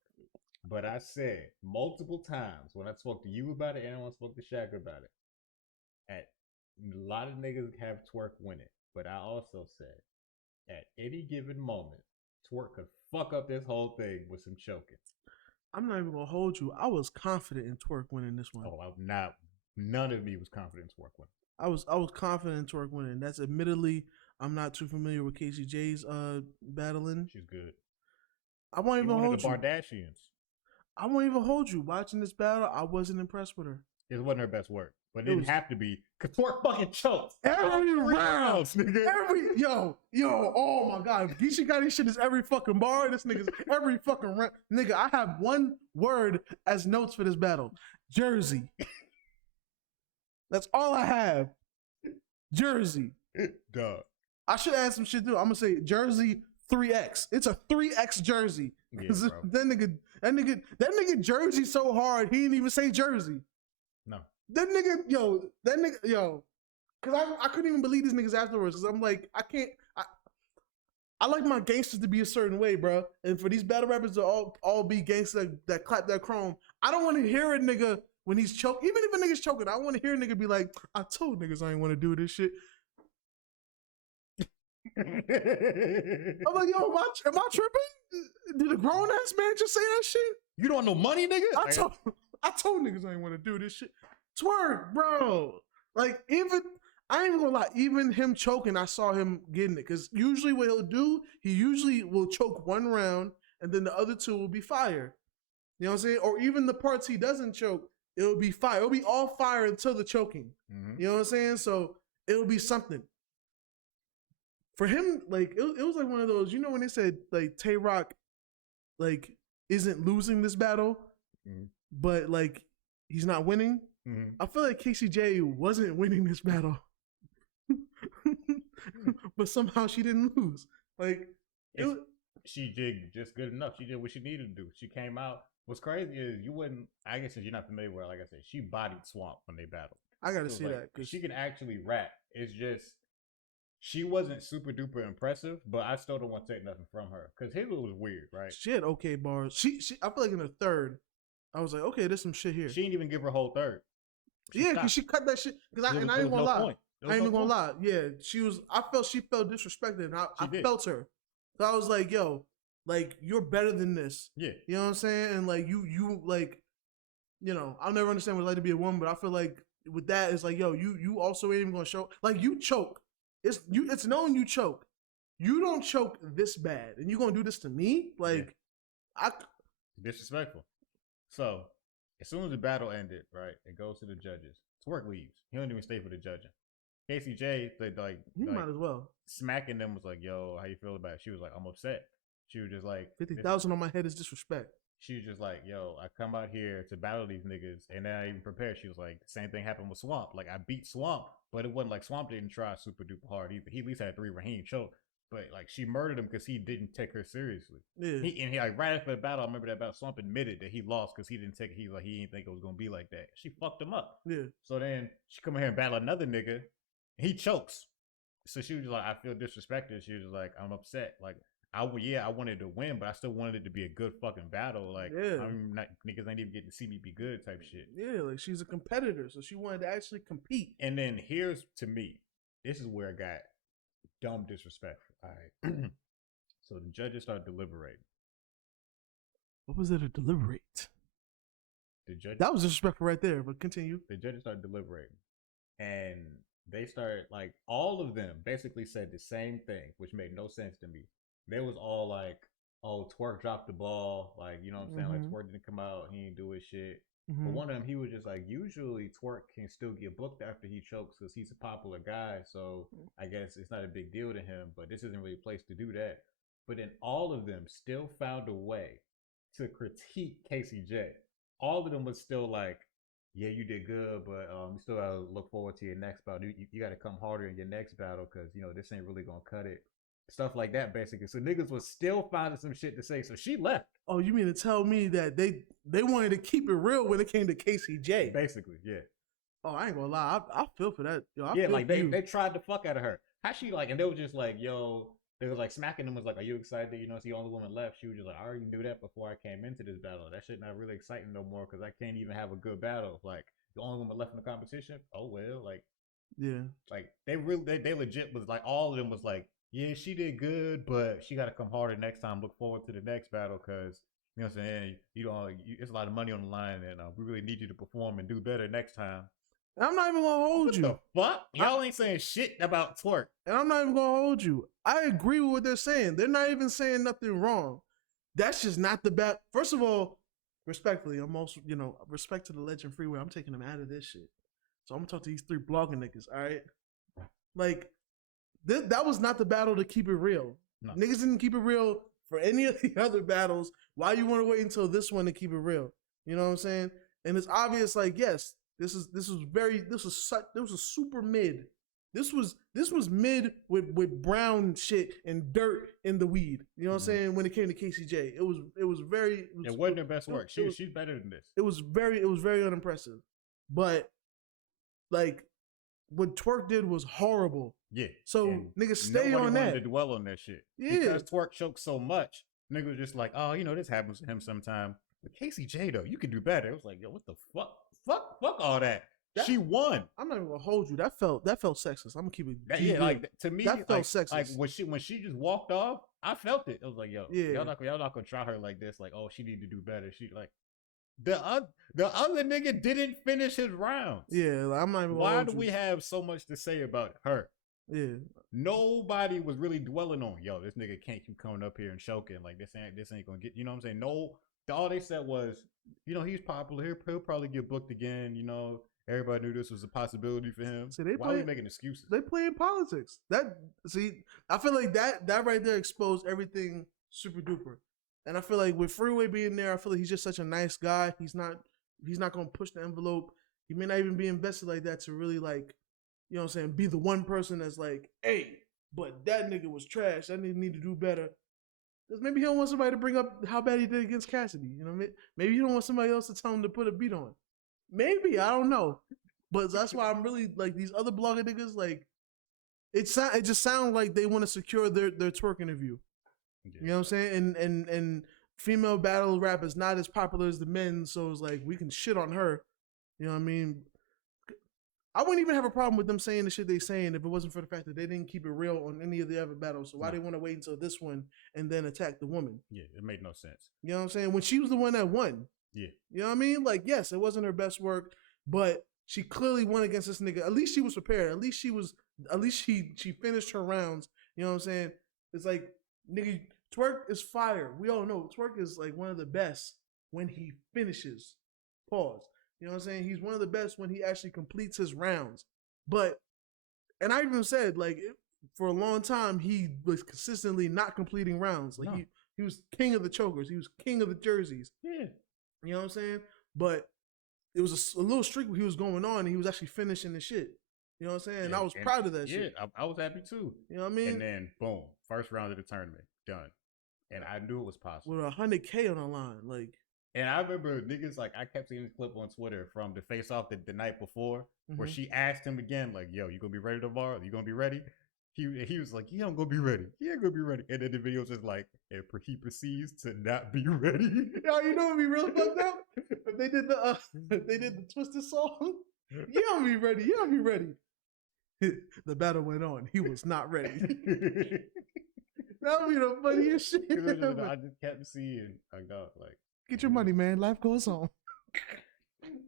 But I said multiple times when I spoke to you about it and when I spoke to Shaq about it, a lot of niggas have Twerk win it. But I also said, at any given moment, Twerk could fuck up this whole thing with some choking. I'm not even going to hold you. I was confident in Twerk winning this one. Oh, none of me was confident in Twerk winning. I was confident in Twerk winning. That's admittedly, I'm not too familiar with KCJ's battling. She's good. I won't even hold you. Kardashians. I won't even hold you. Watching this battle, I wasn't impressed with her. It wasn't her best work, but it didn't have to be. Cause Twerk fucking choked every round, nigga. Oh my god, Geechee got this shit is every fucking bar. This nigga's every fucking round, nigga. I have one word as notes for this battle: Jersey. That's all I have. Jersey. Duh. I should add some shit too. I'm gonna say Jersey 3X. It's a 3X jersey. Yeah, that nigga Jersey so hard he didn't even say Jersey. No. That nigga, cause I couldn't even believe these niggas afterwards. Cause I'm like, I like my gangsters to be a certain way, bro. And for these battle rappers to all be gangsters that clap that chrome, I don't want to hear a nigga when he's choking. Even if a nigga's choking, I want to hear a nigga be like, I told niggas I ain't want to do this shit. I'm like, yo, am I tripping? Did a grown ass man just say that shit? You don't want no money, nigga? I told niggas I ain't want to do this shit. Twerk, bro. Like, I ain't even gonna lie, even him choking, I saw him getting it. Cause usually what he'll do, he usually will choke one round and then the other two will be fire. You know what I'm saying? Or even the parts he doesn't choke, it'll be fire. It'll be all fire until the choking. Mm-hmm. You know what I'm saying? So it'll be something. For him, like, it was like one of those, you know when they said, like, Tay-Rock, like, isn't losing this battle, but, like, he's not winning? Mm-hmm. I feel like KCJ wasn't winning this battle. But somehow she didn't lose. Like, she did just good enough. She did what she needed to do. She came out. What's crazy is you wouldn't. I guess since you're not familiar with her, like I said, she bodied Swamp when they battled. I gotta see that because she can actually rap. It's just she wasn't super duper impressive, but I still don't want to take nothing from her because his was weird, right? She had okay bars. She I feel like in the third, I was like, okay, there's some shit here. She didn't even give her whole third. Because she cut that shit. Because I ain't gonna lie. I ain't even gonna lie. Yeah, she was. I felt she felt disrespected, and I felt her. So I was like, yo, like you're better than this. Yeah, you know what I'm saying? And like you like, you know, I'll never understand what it's like to be a woman, but I feel like with that, it's like, yo, you also ain't even gonna show. Like you choke. It's known you choke. You don't choke this bad, and you gonna do this to me? Like, disrespectful. So as soon as the battle ended, right, it goes to the judges. Twerk leaves. He don't even stay for the judging. Casey J, he might as well. Smacking them was like, yo, how you feel about it? She was like, I'm upset. She was just like, 50,000 on my head is disrespect. She was just like, yo, I come out here to battle these niggas, and then I even prepared. She was like, the same thing happened with Swamp. Like, I beat Swamp, but it wasn't like Swamp didn't try super duper hard either. He at least had 3 Raheem choked. But like she murdered him because he didn't take her seriously. Yeah. He like right after the battle, I remember that battle. Swamp admitted that he lost because he didn't take it. He didn't think it was gonna be like that. She fucked him up. Yeah. So then she come in here and battle another nigga. He chokes. So she was like, I feel disrespected. She was like, I'm upset. Like I wanted to win, but I still wanted it to be a good fucking battle. Like I'm not niggas ain't even getting to see me be good type shit. Yeah, like she's a competitor, so she wanted to actually compete. And then here's to me, this is where it got dumb disrespectful. All right. So the judges start deliberating. What was there to deliberate? That was disrespectful right there, but continue. The judges start deliberating. And they started, like, all of them basically said the same thing, which made no sense to me. They was all like, oh, Twerk dropped the ball. Like, you know what I'm saying? Like, Twerk didn't come out. He didn't do his shit. But one of them, he was just like, usually Twerk can still get booked after he chokes because he's a popular guy. So I guess it's not a big deal to him, but this isn't really a place to do that. But then all of them still found a way to critique Casey J. All of them was still like, yeah, you did good, but you still got to look forward to your next battle. You got to come harder in your next battle because, you know, this ain't really going to cut it. Stuff like that, basically. So niggas was still finding some shit to say. So she left. Oh, you mean to tell me that they wanted to keep it real when it came to Casey J? Basically, yeah. Oh, I ain't gonna lie. I feel for that. Yo, like they tried the fuck out of her. How she like, and they were just like, yo, they was like smacking them. Was like, are you excited? You know, it's the only woman left. She was just like, I already knew that before I came into this battle. That shit not really exciting no more because I can't even have a good battle. Like the only woman left in the competition. Oh well, like yeah, like they legit was like all of them was like. Yeah, she did good, but she got to come harder next time. Look forward to the next battle because, you know what I'm saying, it's a lot of money on the line, and we really need you to perform and do better next time. And I'm not even going to hold you. What the fuck? Y'all ain't saying shit about Twerk. And I'm not even going to hold you. I agree with what they're saying. They're not even saying nothing wrong. That's just not the bad. First of all, respectfully, I'm also, you know, respect to the Legend Freeway. I'm taking them out of this shit. So I'm going to talk to these 3 blogging niggas, all right? Like, that was not the battle to keep it real. No. Niggas didn't keep it real for any of the other battles. Why you want to wait until this one to keep it real? You know what I'm saying? And it's obvious, like, yes, this was super mid. This was mid with brown shit and dirt in the weed. You know what I'm saying? When it came to KCJ, it wasn't her best work. She's better than this. It was very unimpressive. But like what Twerk did was horrible. Yeah. So niggas stay on that. To dwell on that shit. Yeah. Because Twerk choked so much, niggas was just like, oh, you know, this happens to him sometime. But Casey J though, you can do better. It was like, yo, what the fuck? Fuck all that. She won. I'm not even gonna hold you. That felt sexist. I'm gonna keep it. Yeah, like to me, that felt sexist. Like when she just walked off, I felt it. I was like, yo, y'all not gonna try her like this. Like, oh, she need to do better. She like. The other nigga didn't finish his rounds. Yeah, like, I'm not even. Why do we have so much to say about her? Yeah, nobody was really dwelling on. Yo, this nigga can't keep coming up here and choking. Like this ain't gonna get. You know what I'm saying? No, all they said was, you know, he's popular. He'll probably get booked again. You know, everybody knew this was a possibility for him. See, why are we making excuses? They play in politics. I feel like that right there exposed everything super duper. And I feel like with Freeway being there, I feel like he's just such a nice guy. He's not going to push the envelope. He may not even be invested like that to really like, you know what I'm saying, be the one person that's like, hey, but that nigga was trash. That nigga need to do better. Because maybe he don't want somebody to bring up how bad he did against Cassidy. You know what I mean? Maybe he don't want somebody else to tell him to put a beat on. Maybe, I don't know. But that's why I'm really like these other blogger niggas, like it just sounds like they want to secure their twerk interview. Yeah. You know what I'm saying? And female battle rap is not as popular as the men, so it's like we can shit on her. You know what I mean? I wouldn't even have a problem with them saying the shit they saying if it wasn't for the fact that they didn't keep it real on any of the other battles. So why they want to wait until this one and then attack the woman? Yeah, it made no sense. You know what I'm saying? When she was the one that won. Yeah. You know what I mean? Like, yes, it wasn't her best work, but she clearly won against this nigga. At least she was prepared. At least she finished her rounds. You know what I'm saying? It's like, nigga, Twerk is fire. We all know Twerk is like one of the best when he finishes. Pause. You know what I'm saying? He's one of the best when he actually completes his rounds. But, and I even said, like, for a long time, he was consistently not completing rounds. Like, no. He was king of the chokers. He was king of the jerseys. Yeah. You know what I'm saying? But it was a little streak he was going on, and he was actually finishing the shit. You know what I'm saying? And I was proud of that shit. Yeah, I was happy too. You know what I mean? And then, boom, first round of the tournament, done. And I knew it was possible. With $100K on the line, like. And I remember niggas, like, I kept seeing this clip on Twitter from the face-off the night before, where she asked him again, like, yo, you gonna be ready tomorrow? You gonna be ready? He was like, yeah, I'm gonna be ready. He ain't gonna be ready. And then the video was just like, he proceeds to not be ready. Yo, you know what would be real fucked up? If they did the Twisted song. You don't be ready. You don't be ready. The battle went on. He was not ready. That would be the funniest shit. I just kept seeing, like, dog, like, get your money, man. Life goes on.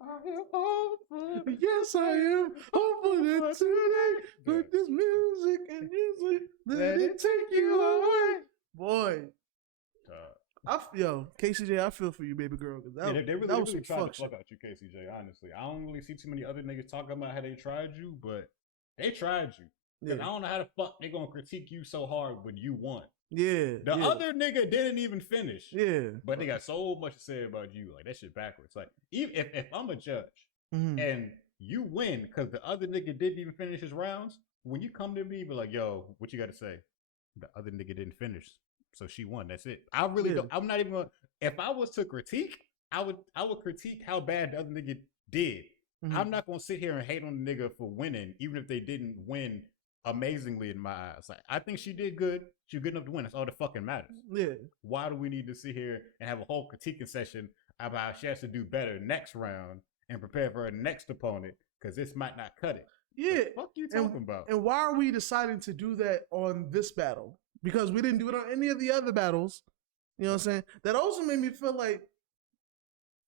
I am hopeful. Yes, I am hopeful that today. But this music and music, let it take you away. Boy. KCJ, I feel for you, baby girl. They really tried to fuck out you, KCJ, honestly. I don't really see too many other niggas talking about how they tried you, but they tried you. Because I don't know how the fuck they gonna critique you so hard when you won. Yeah. The other nigga didn't even finish. Yeah. But they got so much to say about you. Like, that shit backwards. Like, even if I'm a judge and you win because the other nigga didn't even finish his rounds, when you come to me, be like, yo, what you got to say? The other nigga didn't finish, so she won. That's it. I really don't. I'm not even gonna. If I was to critique, I would critique how bad the other nigga did. I'm not gonna sit here and hate on the nigga for winning, even if they didn't win amazingly in my eyes. Like, I think she did good. She was good enough to win. That's all that fucking matters. Yeah. Why do we need to sit here and have a whole critiquing session about how she has to do better next round and prepare for her next opponent because this might not cut it? Yeah. What the fuck you talking about? And why are we deciding to do that on this battle? Because we didn't do it on any of the other battles. You know what I'm saying? That also made me feel like,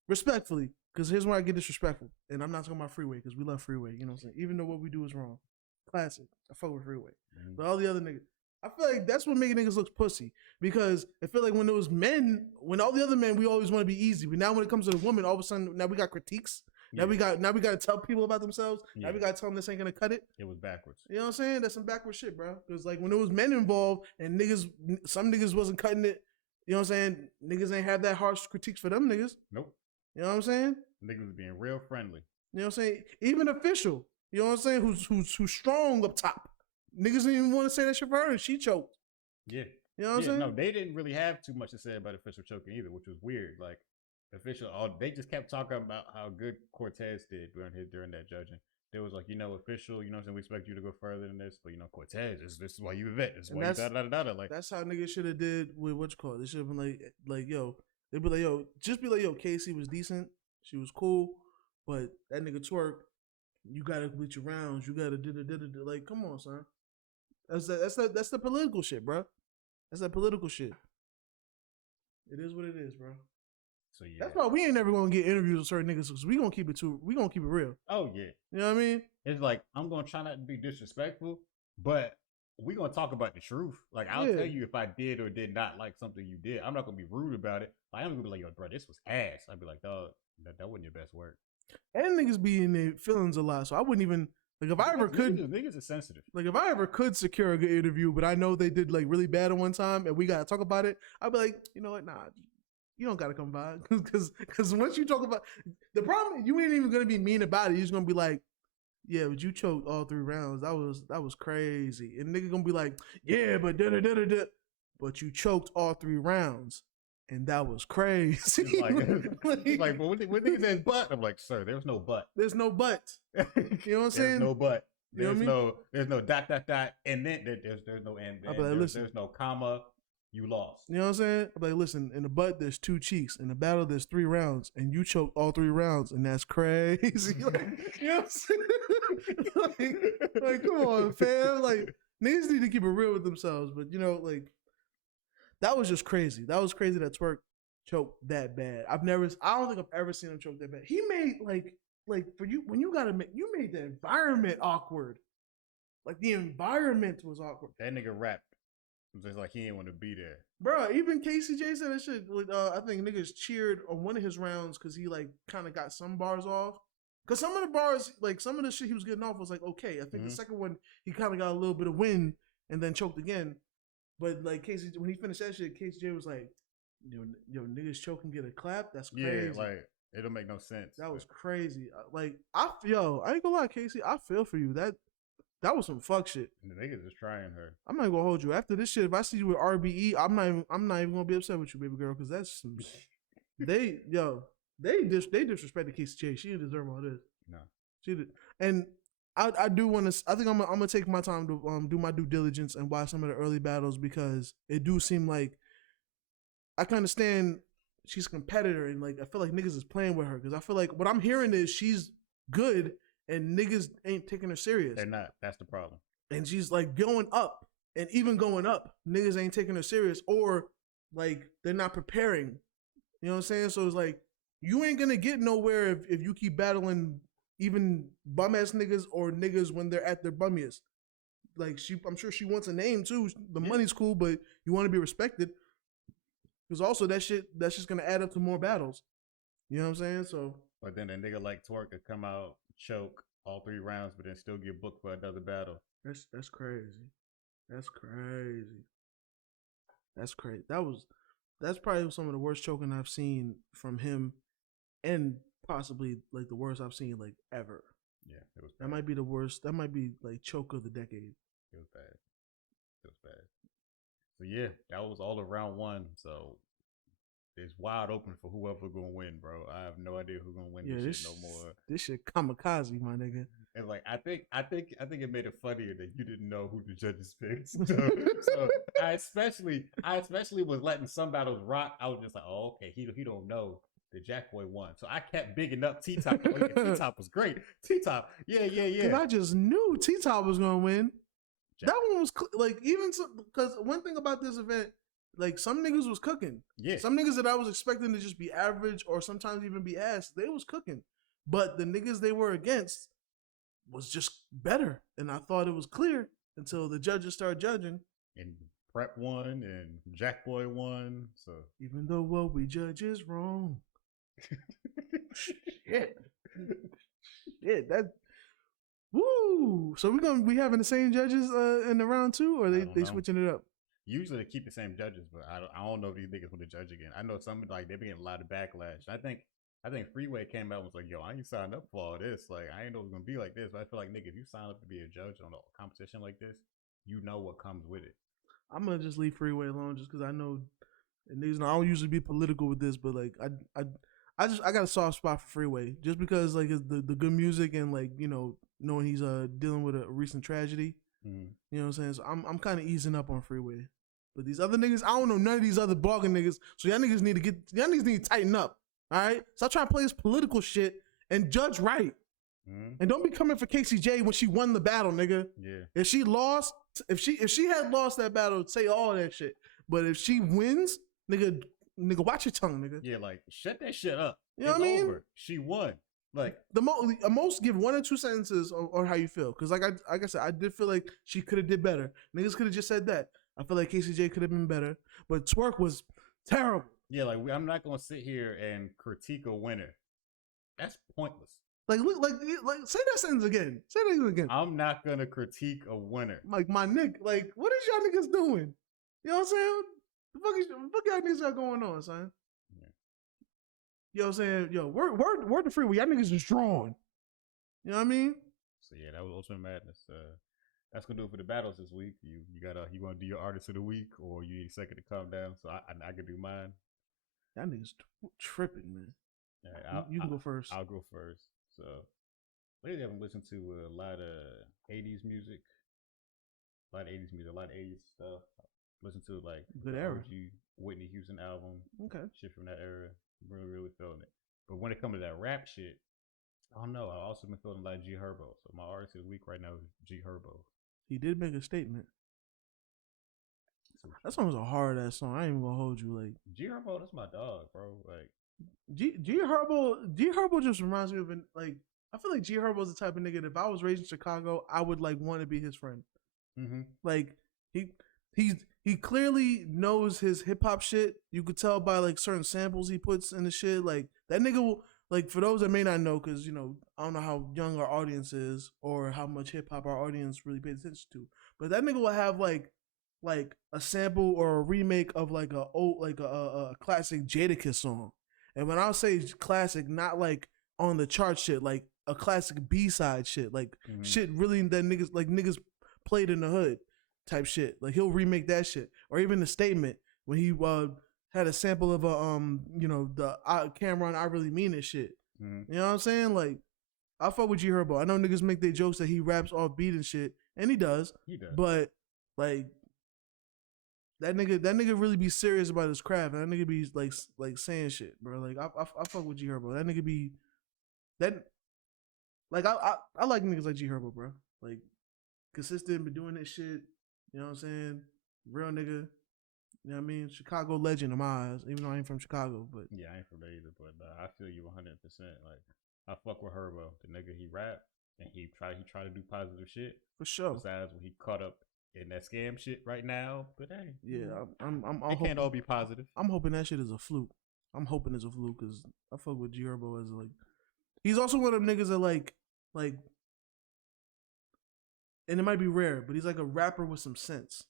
respectfully, because here's where I get disrespectful. And I'm not talking about Freeway because we love Freeway. You know what I'm saying? Even though what we do is wrong. Classic. I fuck with Freeway. But all the other niggas, I feel like that's what making niggas look pussy. Because I feel like when those men, when all the other men, we always want to be easy. But now when it comes to the woman, all of a sudden, now we got critiques. Now we got to tell people about themselves. Now we got to tell them this ain't gonna cut it. It was backwards. You know what I'm saying? That's some backwards shit, bro. Because like when there was men involved and some niggas wasn't cutting it. You know what I'm saying? Niggas ain't have that harsh critiques for them niggas. Nope. You know what I'm saying? Niggas was being real friendly. You know what I'm saying? Even official. You know what I'm saying? Who's strong up top. Niggas didn't even want to say that shit for her and she choked. Yeah. You know what I'm saying? No, they didn't really have too much to say about official choking either, which was weird. Like, official, they just kept talking about how good Cortez did during that judging. They was like, official, you know what I'm saying? We expect you to go further than this, but Cortez, this is why you a vet. This is why you da-da-da-da. Like, that's how niggas should have did with what you call it. They should have been like, yo, they'd be like, yo, just be like, yo, Casey was decent. She was cool, but that nigga Twerk, you gotta complete your rounds. You gotta da-da-da-da-da. Like, come on, son. That's the political shit, bro. That's that political shit. It is what it is, bro. So yeah, that's why we ain't never gonna get interviews with certain niggas because we gonna keep it real. Oh yeah, you know what I mean? It's like I'm gonna try not to be disrespectful, but we gonna talk about the truth. Like I'll tell you if I did or did not like something you did. I'm not gonna be rude about it. Like, I'm gonna be like, yo, bro, this was ass. I'd be like, dog, that wasn't your best work. And niggas be in their feelings a lot, so I wouldn't even like if I ever could. Niggas are sensitive. Like if I ever could secure a good interview, but I know they did like really bad at one time, and we gotta talk about it. I'd be like, you know what, nah. You don't gotta come by because once you talk about the problem, you ain't even gonna be mean about it. You're just gonna be like, yeah, but you choked all 3 rounds. That was crazy. And nigga gonna be like, yeah, but da da da da da. but you choked all 3 rounds. And that was crazy. Like, but when they said butt, I'm like, sir, there's no butt. There's no butt. You know what I'm saying? There's no butt. There's no dot, and then there's no end. There's no comma. You lost. You know what I'm saying? I'm like, listen, in the butt, there's 2 cheeks. In the battle, there's 3 rounds. And you choked all 3 rounds, and that's crazy. Like, you know what I'm saying? like, come on, fam. Like, niggas need to keep it real with themselves. But, you know, like, that was just crazy. That was crazy that Twerk choked that bad. I don't think I've ever seen him choke that bad. He made, like for you, when you made the environment awkward. Like, the environment was awkward. That nigga rapped. Just like he didn't want to be there. Bro, even KCJ said that shit. I think niggas cheered on one of his rounds because he, like, kind of got some bars off. Because some of the bars, like, some of the shit he was getting off was, like, okay. I think the second one, he kind of got a little bit of wind and then choked again. But, like, KCJ, when he finished that shit, KCJ was like, yo, niggas choke and get a clap? That's crazy. Yeah, like, it don't make no sense. That was crazy. Like, I ain't gonna lie, Casey, I feel for you. That was some fuck shit. And the niggas is trying her. I'm not gonna hold you. After this shit, if I see you with RBE, I'm not even gonna be upset with you, baby girl, because that's some they disrespected KCJ. She didn't deserve all this. No. She did. And I do want to. I think I'm gonna take my time to do my due diligence and watch some of the early battles because it do seem like I can understand she's a competitor and, like, I feel like niggas is playing with her because I feel like what I'm hearing is she's good and niggas ain't taking her serious. They're not. That's the problem. And she's, like, going up, and even going up, niggas ain't taking her serious, or, like, they're not preparing. You know what I'm saying? So it's like you ain't gonna get nowhere if you keep battling even bum ass niggas or niggas when they're at their bummiest. Like, I'm sure she wants a name too. The money's cool, but you want to be respected. Because also that's just gonna add up to more battles. You know what I'm saying? So. But then a nigga like Twerk could come out, choke all 3 rounds, but then still get booked for another battle. That's crazy. That's crazy. That's probably some of the worst choking I've seen from him, and possibly, like, the worst I've seen, like, ever. Yeah, it was bad. That might be the worst. That might be, like, choke of the decade. It was bad. So yeah, that was all of round 1. So it's wide open for whoever gonna win, bro. I have no idea who's gonna win this shit no more. This shit kamikaze, my nigga. And, like, I think it made it funnier that you didn't know who the judges picked. So I especially was letting some battles rock. I was just like, oh, okay, he don't know that Jack Boy won. So I kept bigging up T-Top. T-Top was great. T-Top, yeah. Because I just knew T-Top was gonna win. That one was like, even because one thing about this event, like, some niggas was cooking. Yeah. Some niggas that I was expecting to just be average or sometimes even be ass, they was cooking. But the niggas they were against was just better. And I thought it was clear until the judges started judging. And Prep won and Jack Boy won. So even though what we judge is wrong. Shit. That. Woo! So we having the same judges in the round 2, or they switching it up? Usually they keep the same judges, but I don't know if these niggas want to judge again. I know some, like, they've been getting a lot of backlash. I think Freeway came out and was like, yo, I ain't signed up for all this. Like, I ain't know it was gonna be like this. But I feel like, nigga, if you sign up to be a judge on a competition like this, you know what comes with it. I'm gonna just leave Freeway alone just because I know, and niggas, I don't usually be political with this, but, like, I got a soft spot for Freeway just because, like, the good music and, like, you know, knowing he's dealing with a recent tragedy. You know what I'm saying? So I'm kind of easing up on Freeway. But these other niggas, I don't know none of these other blogging niggas. So y'all niggas need to tighten up. All right? Stop trying to play this political shit and judge right. And don't be coming for KCJ when she won the battle, nigga. Yeah. If she had lost that battle, say all that shit. But if she wins, nigga, watch your tongue, nigga. Yeah, like, shut that shit up. You know what I mean? Over. She won. Like, the most give 1 or 2 sentences on how you feel, because like I said, I did feel like she could have did better. Niggas could have just said that. I feel like KCJ could have been better, but Twerk was terrible. Yeah, like, I'm not gonna sit here and critique a winner. That's pointless. Like, look, like say that sentence again. Say that again. I'm not gonna critique a winner. Like, my nigga, like, what is y'all niggas doing? You know what I'm saying? The fuck y'all niggas got going on, son? You know what I'm saying? Yo, word to Freeway. Y'all niggas is drawn. You know what I mean? So yeah, that was Ultimate Madness. That's gonna do it for the battles this week. You want to do your artist of the week, or you need a second to calm down? So I can do mine. That nigga's tripping, man. Yeah, You can go first. I'll go first. So lately I've been listening to a lot of 80s music, a lot of 80s music, a lot of 80s stuff. Listen to like Good the era. OG Whitney Houston album. Okay. Shit from that era. Really feeling it. But when it comes to that rap shit, I don't know. I've also been feeling like G Herbo. So my artist of the week right now is G Herbo. He did make a statement. That song was a hard ass song. I ain't even gonna hold you. Like G Herbo, that's my dog, bro. Like G Herbo just reminds me of like I feel like G Herbo's the type of nigga that if I was raised in Chicago, I would like want to be his friend. Mm-hmm. Like he clearly knows his hip hop shit. You could tell by like certain samples he puts in the shit. Like that nigga will, like for those that may not know, because I don't know how young our audience is or how much hip hop our audience really pays attention to. But that nigga will have like a sample or a remake of like a classic Jadakiss song. And when I say classic, not like on the chart shit, like a classic B-side shit, like shit really that niggas played in the hood type shit. Like he'll remake that shit. Or even The Statement when he had a sample of the Cameron I Really Mean It shit. You know what I'm saying? Like I fuck with G Herbo. I know niggas make their jokes that he raps off beat and shit, and he does. But like that nigga really be serious about his craft. And that nigga be like saying shit, bro. Like I fuck with G Herbo. That nigga be that. Like I like niggas like G Herbo, bro. Like consistent, been doing this shit. You know what I'm saying? Real nigga. You know what I mean? Chicago legend in my eyes, even though I ain't from Chicago. But yeah, I ain't from there either. But I feel you 100%. Like I fuck with Herbo, the nigga. He rap and he try to do positive shit for sure. Besides when he caught up in that scam shit right now, but hey, yeah, it can't all be positive. I'm hoping that shit is a fluke. I'm hoping it's a fluke because I fuck with G Herbo as like, he's also one of them niggas that like, and it might be rare, but he's like a rapper with some sense.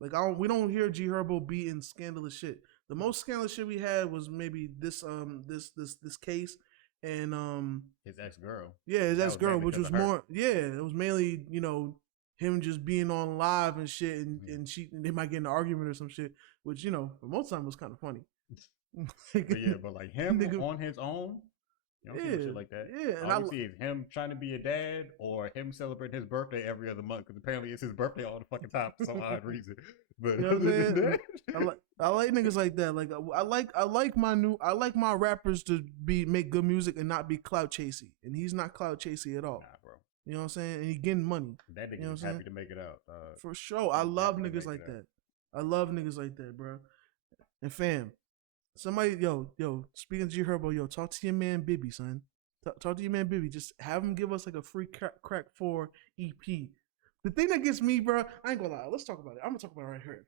Like we don't hear G Herbo beating scandalous shit. The most scandalous shit we had was maybe this case and his ex-girl. Yeah, his ex-girl, which was more it was mainly him just being on live and shit, and they might get in an argument or some shit, which for most of the time was kind of funny. but like him on his own, you don't see shit like that. Yeah, and all you see is him trying to be a dad or him celebrating his birthday every other month because apparently it's his birthday all the fucking time for some odd reason. But I like niggas like that. Like I like my rappers to make good music and not be clout chasey, and he's not clout chasey at all. Nah, bro. You know what I'm saying? And he getting money. That nigga is happy to make it out. For sure. I love niggas like that. I love niggas like that, bro. And fam, somebody, yo, speaking to G Herbo, talk to your man Bibby, son. Talk to your man Bibby. Just have him give us like a free Crack 4 EP. The thing that gets me, bro, I ain't gonna lie. Let's talk about it. I'm gonna talk about it right here.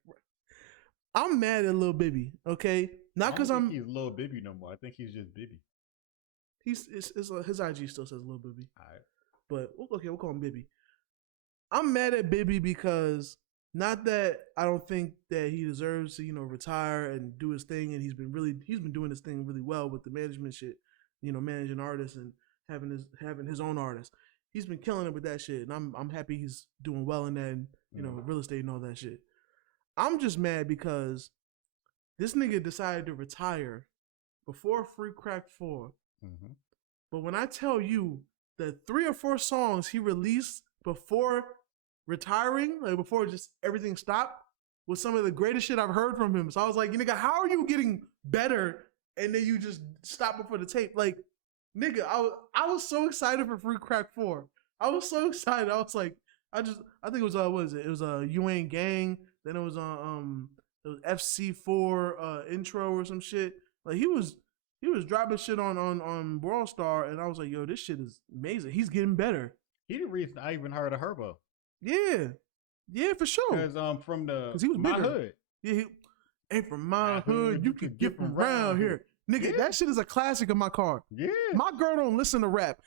I'm mad at Lil Bibby, okay? Not because he's Lil Bibby no more. I think he's just Bibby. His IG still says Lil Bibby. All right. But okay, we'll call him Bibby. I'm mad at Bibby because not that I don't think that he deserves to, retire and do his thing, and he's been doing his thing really well with the management shit, managing artists and having his own artists. He's been killing it with that shit, and I'm happy he's doing well in that, and, real estate and all that shit. I'm just mad because this nigga decided to retire before Free Crack 4. Mm-hmm. But when I tell you the 3 or 4 songs he released before retiring, like before just everything stopped, was some of the greatest shit I've heard from him. So I was like, nigga, how are you getting better and then you just stop before the tape? Like, nigga, I was so excited for Free Crack 4. I was so excited. I was like, I think it was what is it? It was You Ain't Gang. Then it was it was FC4 intro or some shit. Like he was dropping shit on World Star, and I was like, yo, this shit is amazing. He's getting better. He the reason I even heard of Herbo. Yeah, for sure. Because he was my bigger. hood. Yeah, ain't from my hood. You could get from around here. Nigga, that shit is a classic in my car. Yeah. My girl don't listen to rap.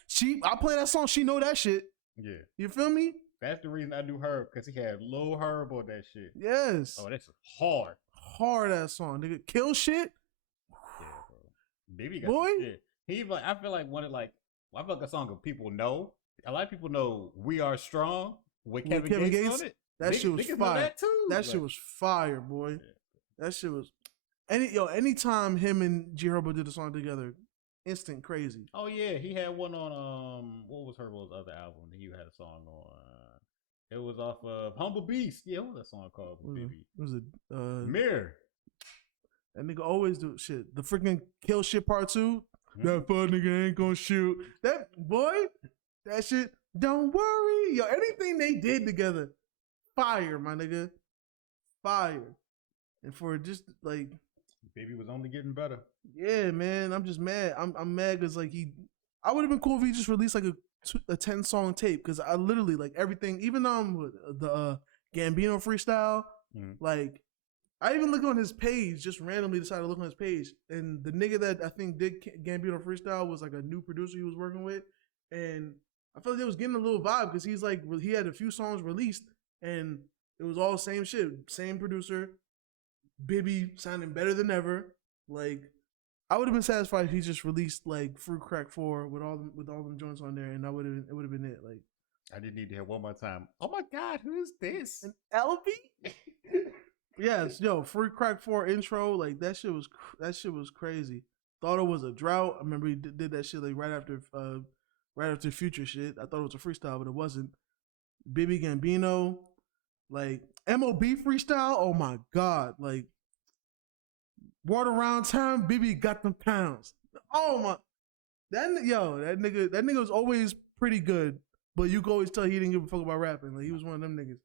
I play that song, she know that shit. Yeah. You feel me? That's the reason I knew Herb, because he had Lil Herb on that shit. Yes. Oh, that's hard. Hard ass song, nigga. Kill shit. Yeah, bro. Baby got shit. He like, I feel like a song of people know. A lot of people know We Are Strong, with Kevin Gates on it. That shit was fire. That shit was fire, boy. Yeah. That shit was anytime him and G Herbo did a song together, instant crazy. Oh yeah, he had one on what was Herbo's other album that he had a song on? It was off of Humble Beast. Yeah, what was that song called? Was it Mirror? That nigga always do shit. The freaking Kill Shit Part 2. That fuck nigga ain't gonna shoot. That boy, that shit. Don't worry, yo. Anything they did together, fire, my nigga, fire. And for just like, Baby was only getting better. Yeah, man. I'm just mad. I'm mad because like I would have been cool if he just released like a 10-song tape, because I literally like everything. Even the Gambino freestyle, like. I even looked on his page, just randomly decided to look on his page. And the nigga that I think did Gambino freestyle was like a new producer he was working with. And I felt like they was getting a little vibe because he's like, he had a few songs released and it was all same shit. Same producer, Bibby sounding better than ever. Like, I would have been satisfied if he just released like Fruit Crack 4 with all them joints on there, and it would have been it. Like, I did need to hear one more time. Oh my God, who is this? An LB? Yes, yo, Free Crack 4 intro, like that shit was crazy. Thought it was a drought. I remember he did that shit like right after Future shit. I thought it was a freestyle, but it wasn't. Bibby Gambino, like MOB freestyle. Oh my God, like Water Around Town. Bibby got them pounds. Oh my, that nigga was always pretty good, but you could always tell he didn't give a fuck about rapping. Like he was one of them niggas,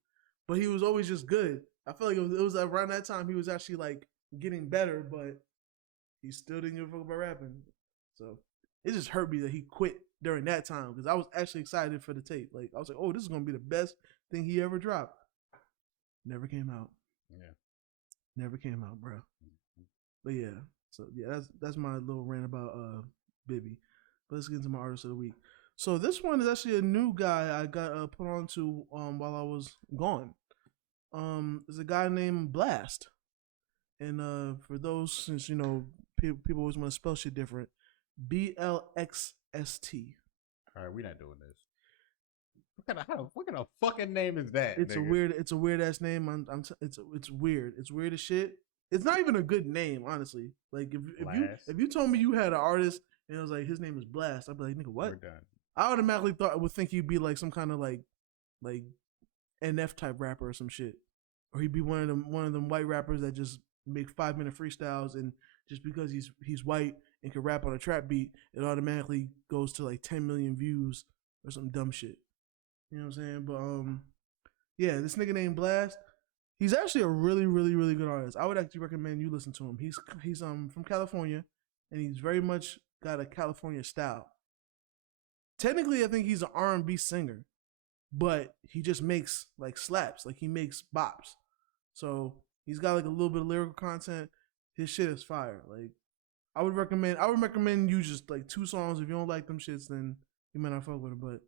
but he was always just good. I feel like it was around that time he was actually like getting better, but he still didn't give a fuck about rapping. So it just hurt me that he quit during that time, because I was actually excited for the tape. Like I was like, oh, this is gonna be the best thing he ever dropped. Never came out. Yeah, never came out, bro. But yeah, so yeah, that's my little rant about Bibby. But let's get into my artist of the week. So this one is actually a new guy I got put on to while I was gone. There's a guy named Blast, and for those, since you know people always want to spell shit different, BLXST. All right, we're not doing this. What kind of fucking name is that? It's a weird ass name. It's weird. It's weird as shit. It's not even a good name, honestly. Like if you told me you had an artist and it was like his name is Blast, I'd be like, nigga, what? We're done. I automatically would think he'd be like some kind of like NF type rapper or some shit, or he'd be one of them white rappers that just make 5-minute freestyles, and just because he's white and can rap on a trap beat, it automatically goes to like 10 million views or some dumb shit. You know what I'm saying? But yeah, this nigga named Blast, he's actually a really, really, really good artist. I would actually recommend you listen to him. He's from California, and he's very much got a California style. Technically, I think he's an R&B singer, but he just makes like slaps, like he makes bops. So he's got like a little bit of lyrical content. His shit is fire. Like I would recommend you just like 2 songs. If you don't like them shits, then you might not fuck with it. But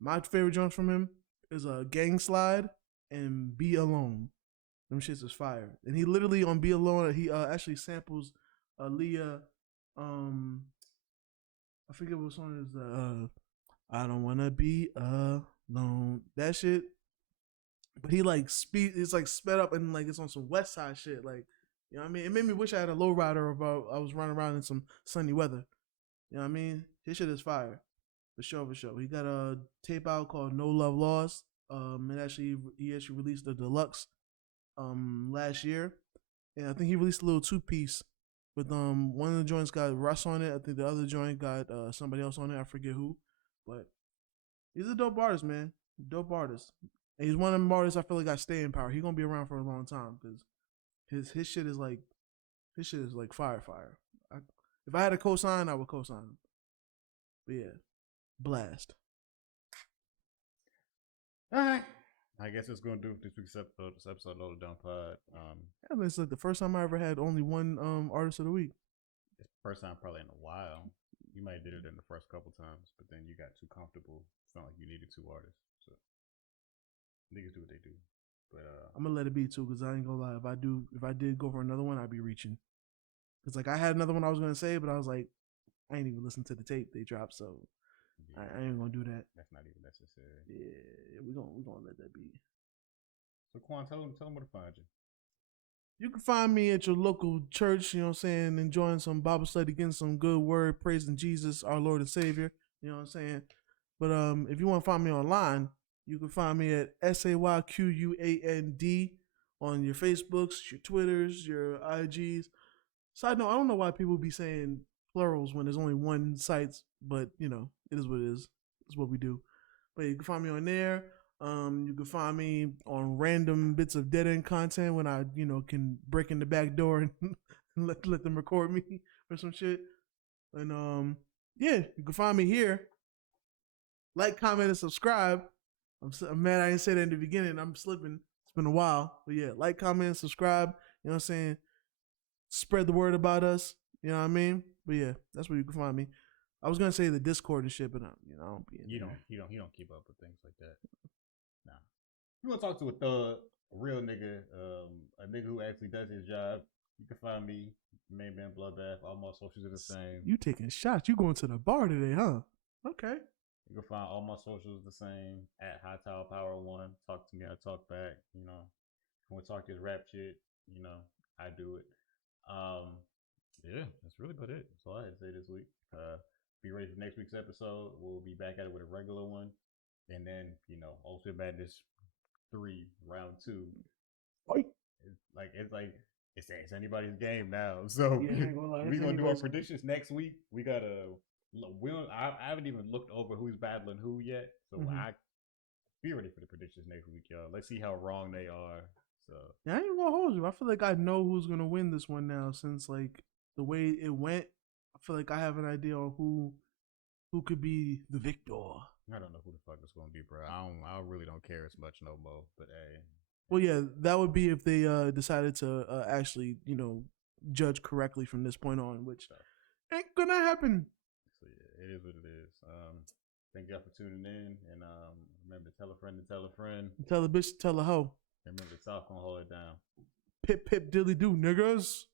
my favorite joints from him is Gang Slide and Be Alone. Them shits is fire. And he literally on Be Alone, he actually samples Aaliyah. I forget what song it is. I don't wanna be alone. That shit. But he like it's like sped up and like it's on some West Side shit. Like, you know what I mean? It made me wish I had a lowrider about I was running around in some sunny weather. You know what I mean? His shit is fire. For sure. He got a tape out called No Love Lost. He actually released the deluxe last year. And I think he released a little 2-piece with one of the joints got Russ on it. I think the other joint got somebody else on it. I forget who. But he's a dope artist, man. Dope artist. And he's one of them artists I feel like got staying power. He's gonna be around for a long time because his shit is like fire. If I had a cosign, I would cosign him. But yeah, Blast. All right. I guess it's gonna do this week's episode. This episode of Low Down Pod. Yeah, it's like the first time I ever had only one artist of the week. It's the first time probably in a while. You might have did it in the first couple times, but then you got too comfortable. Felt like you needed 2 artists. So niggas do what they do. But I'm gonna let it be too, because I ain't gonna lie. If I did go for another one, I'd be reaching. Cause like I had another one I was gonna say, but I was like, I ain't even listened to the tape they dropped. So Yeah. I ain't gonna do that. That's not even necessary. Yeah, we gonna let that be. So Quan, tell them where to find you. You can find me at your local church, you know what I'm saying, enjoying some Bible study, getting some good word, praising Jesus, our Lord and Savior, you know what I'm saying? But if you want to find me online, you can find me at SAYQUAND on your Facebooks, your Twitters, your IGs. Side note, I don't know why people be saying plurals when there's only one site, but it is what it is. It's what we do. But you can find me on there. You can find me on random bits of dead end content when I, can break in the back door and let them record me or some shit. And yeah, you can find me here. Like, comment, and subscribe. I'm mad I didn't say that in the beginning. I'm slipping. It's been a while. But yeah, like, comment, and subscribe. You know what I'm saying? Spread the word about us. You know what I mean? But yeah, that's where you can find me. I was gonna say the Discord and shit, but I don't be in there. You don't keep up with things like that. Nah. You want to talk to a thug, a real nigga, a nigga who actually does his job, you can find me, main man Bloodbath. All my socials are the same. You taking shots. You going to the bar today, huh? Okay. You can find all my socials the same at High Tower Power 1. Talk to me, I talk back. When we talk this rap shit, I do it. Yeah, that's really about it. That's all I had to say this week. Be ready for next week's episode. We'll be back at it with a regular one. And then, Ultimate Madness 3, round 2. It's anybody's game now. So we're gonna do our predictions next week. We gotta. I haven't even looked over who's battling who yet. So I be ready for the predictions next week, y'all. Let's see how wrong they are. So I ain't gonna hold you. I feel like I know who's gonna win this one now, since like the way it went. I feel like I have an idea on who could be the victor. I don't know who the fuck it's gonna be, bro. I really don't care as much no more. But hey. Well, yeah, that would be if they decided to actually, judge correctly from this point on, which ain't gonna happen. So yeah, it is what it is. Thank y'all for tuning in, and remember, tell a friend to tell a friend. Tell a bitch to tell a hoe. And remember, South gonna hold it down. Pip pip dilly do, niggas.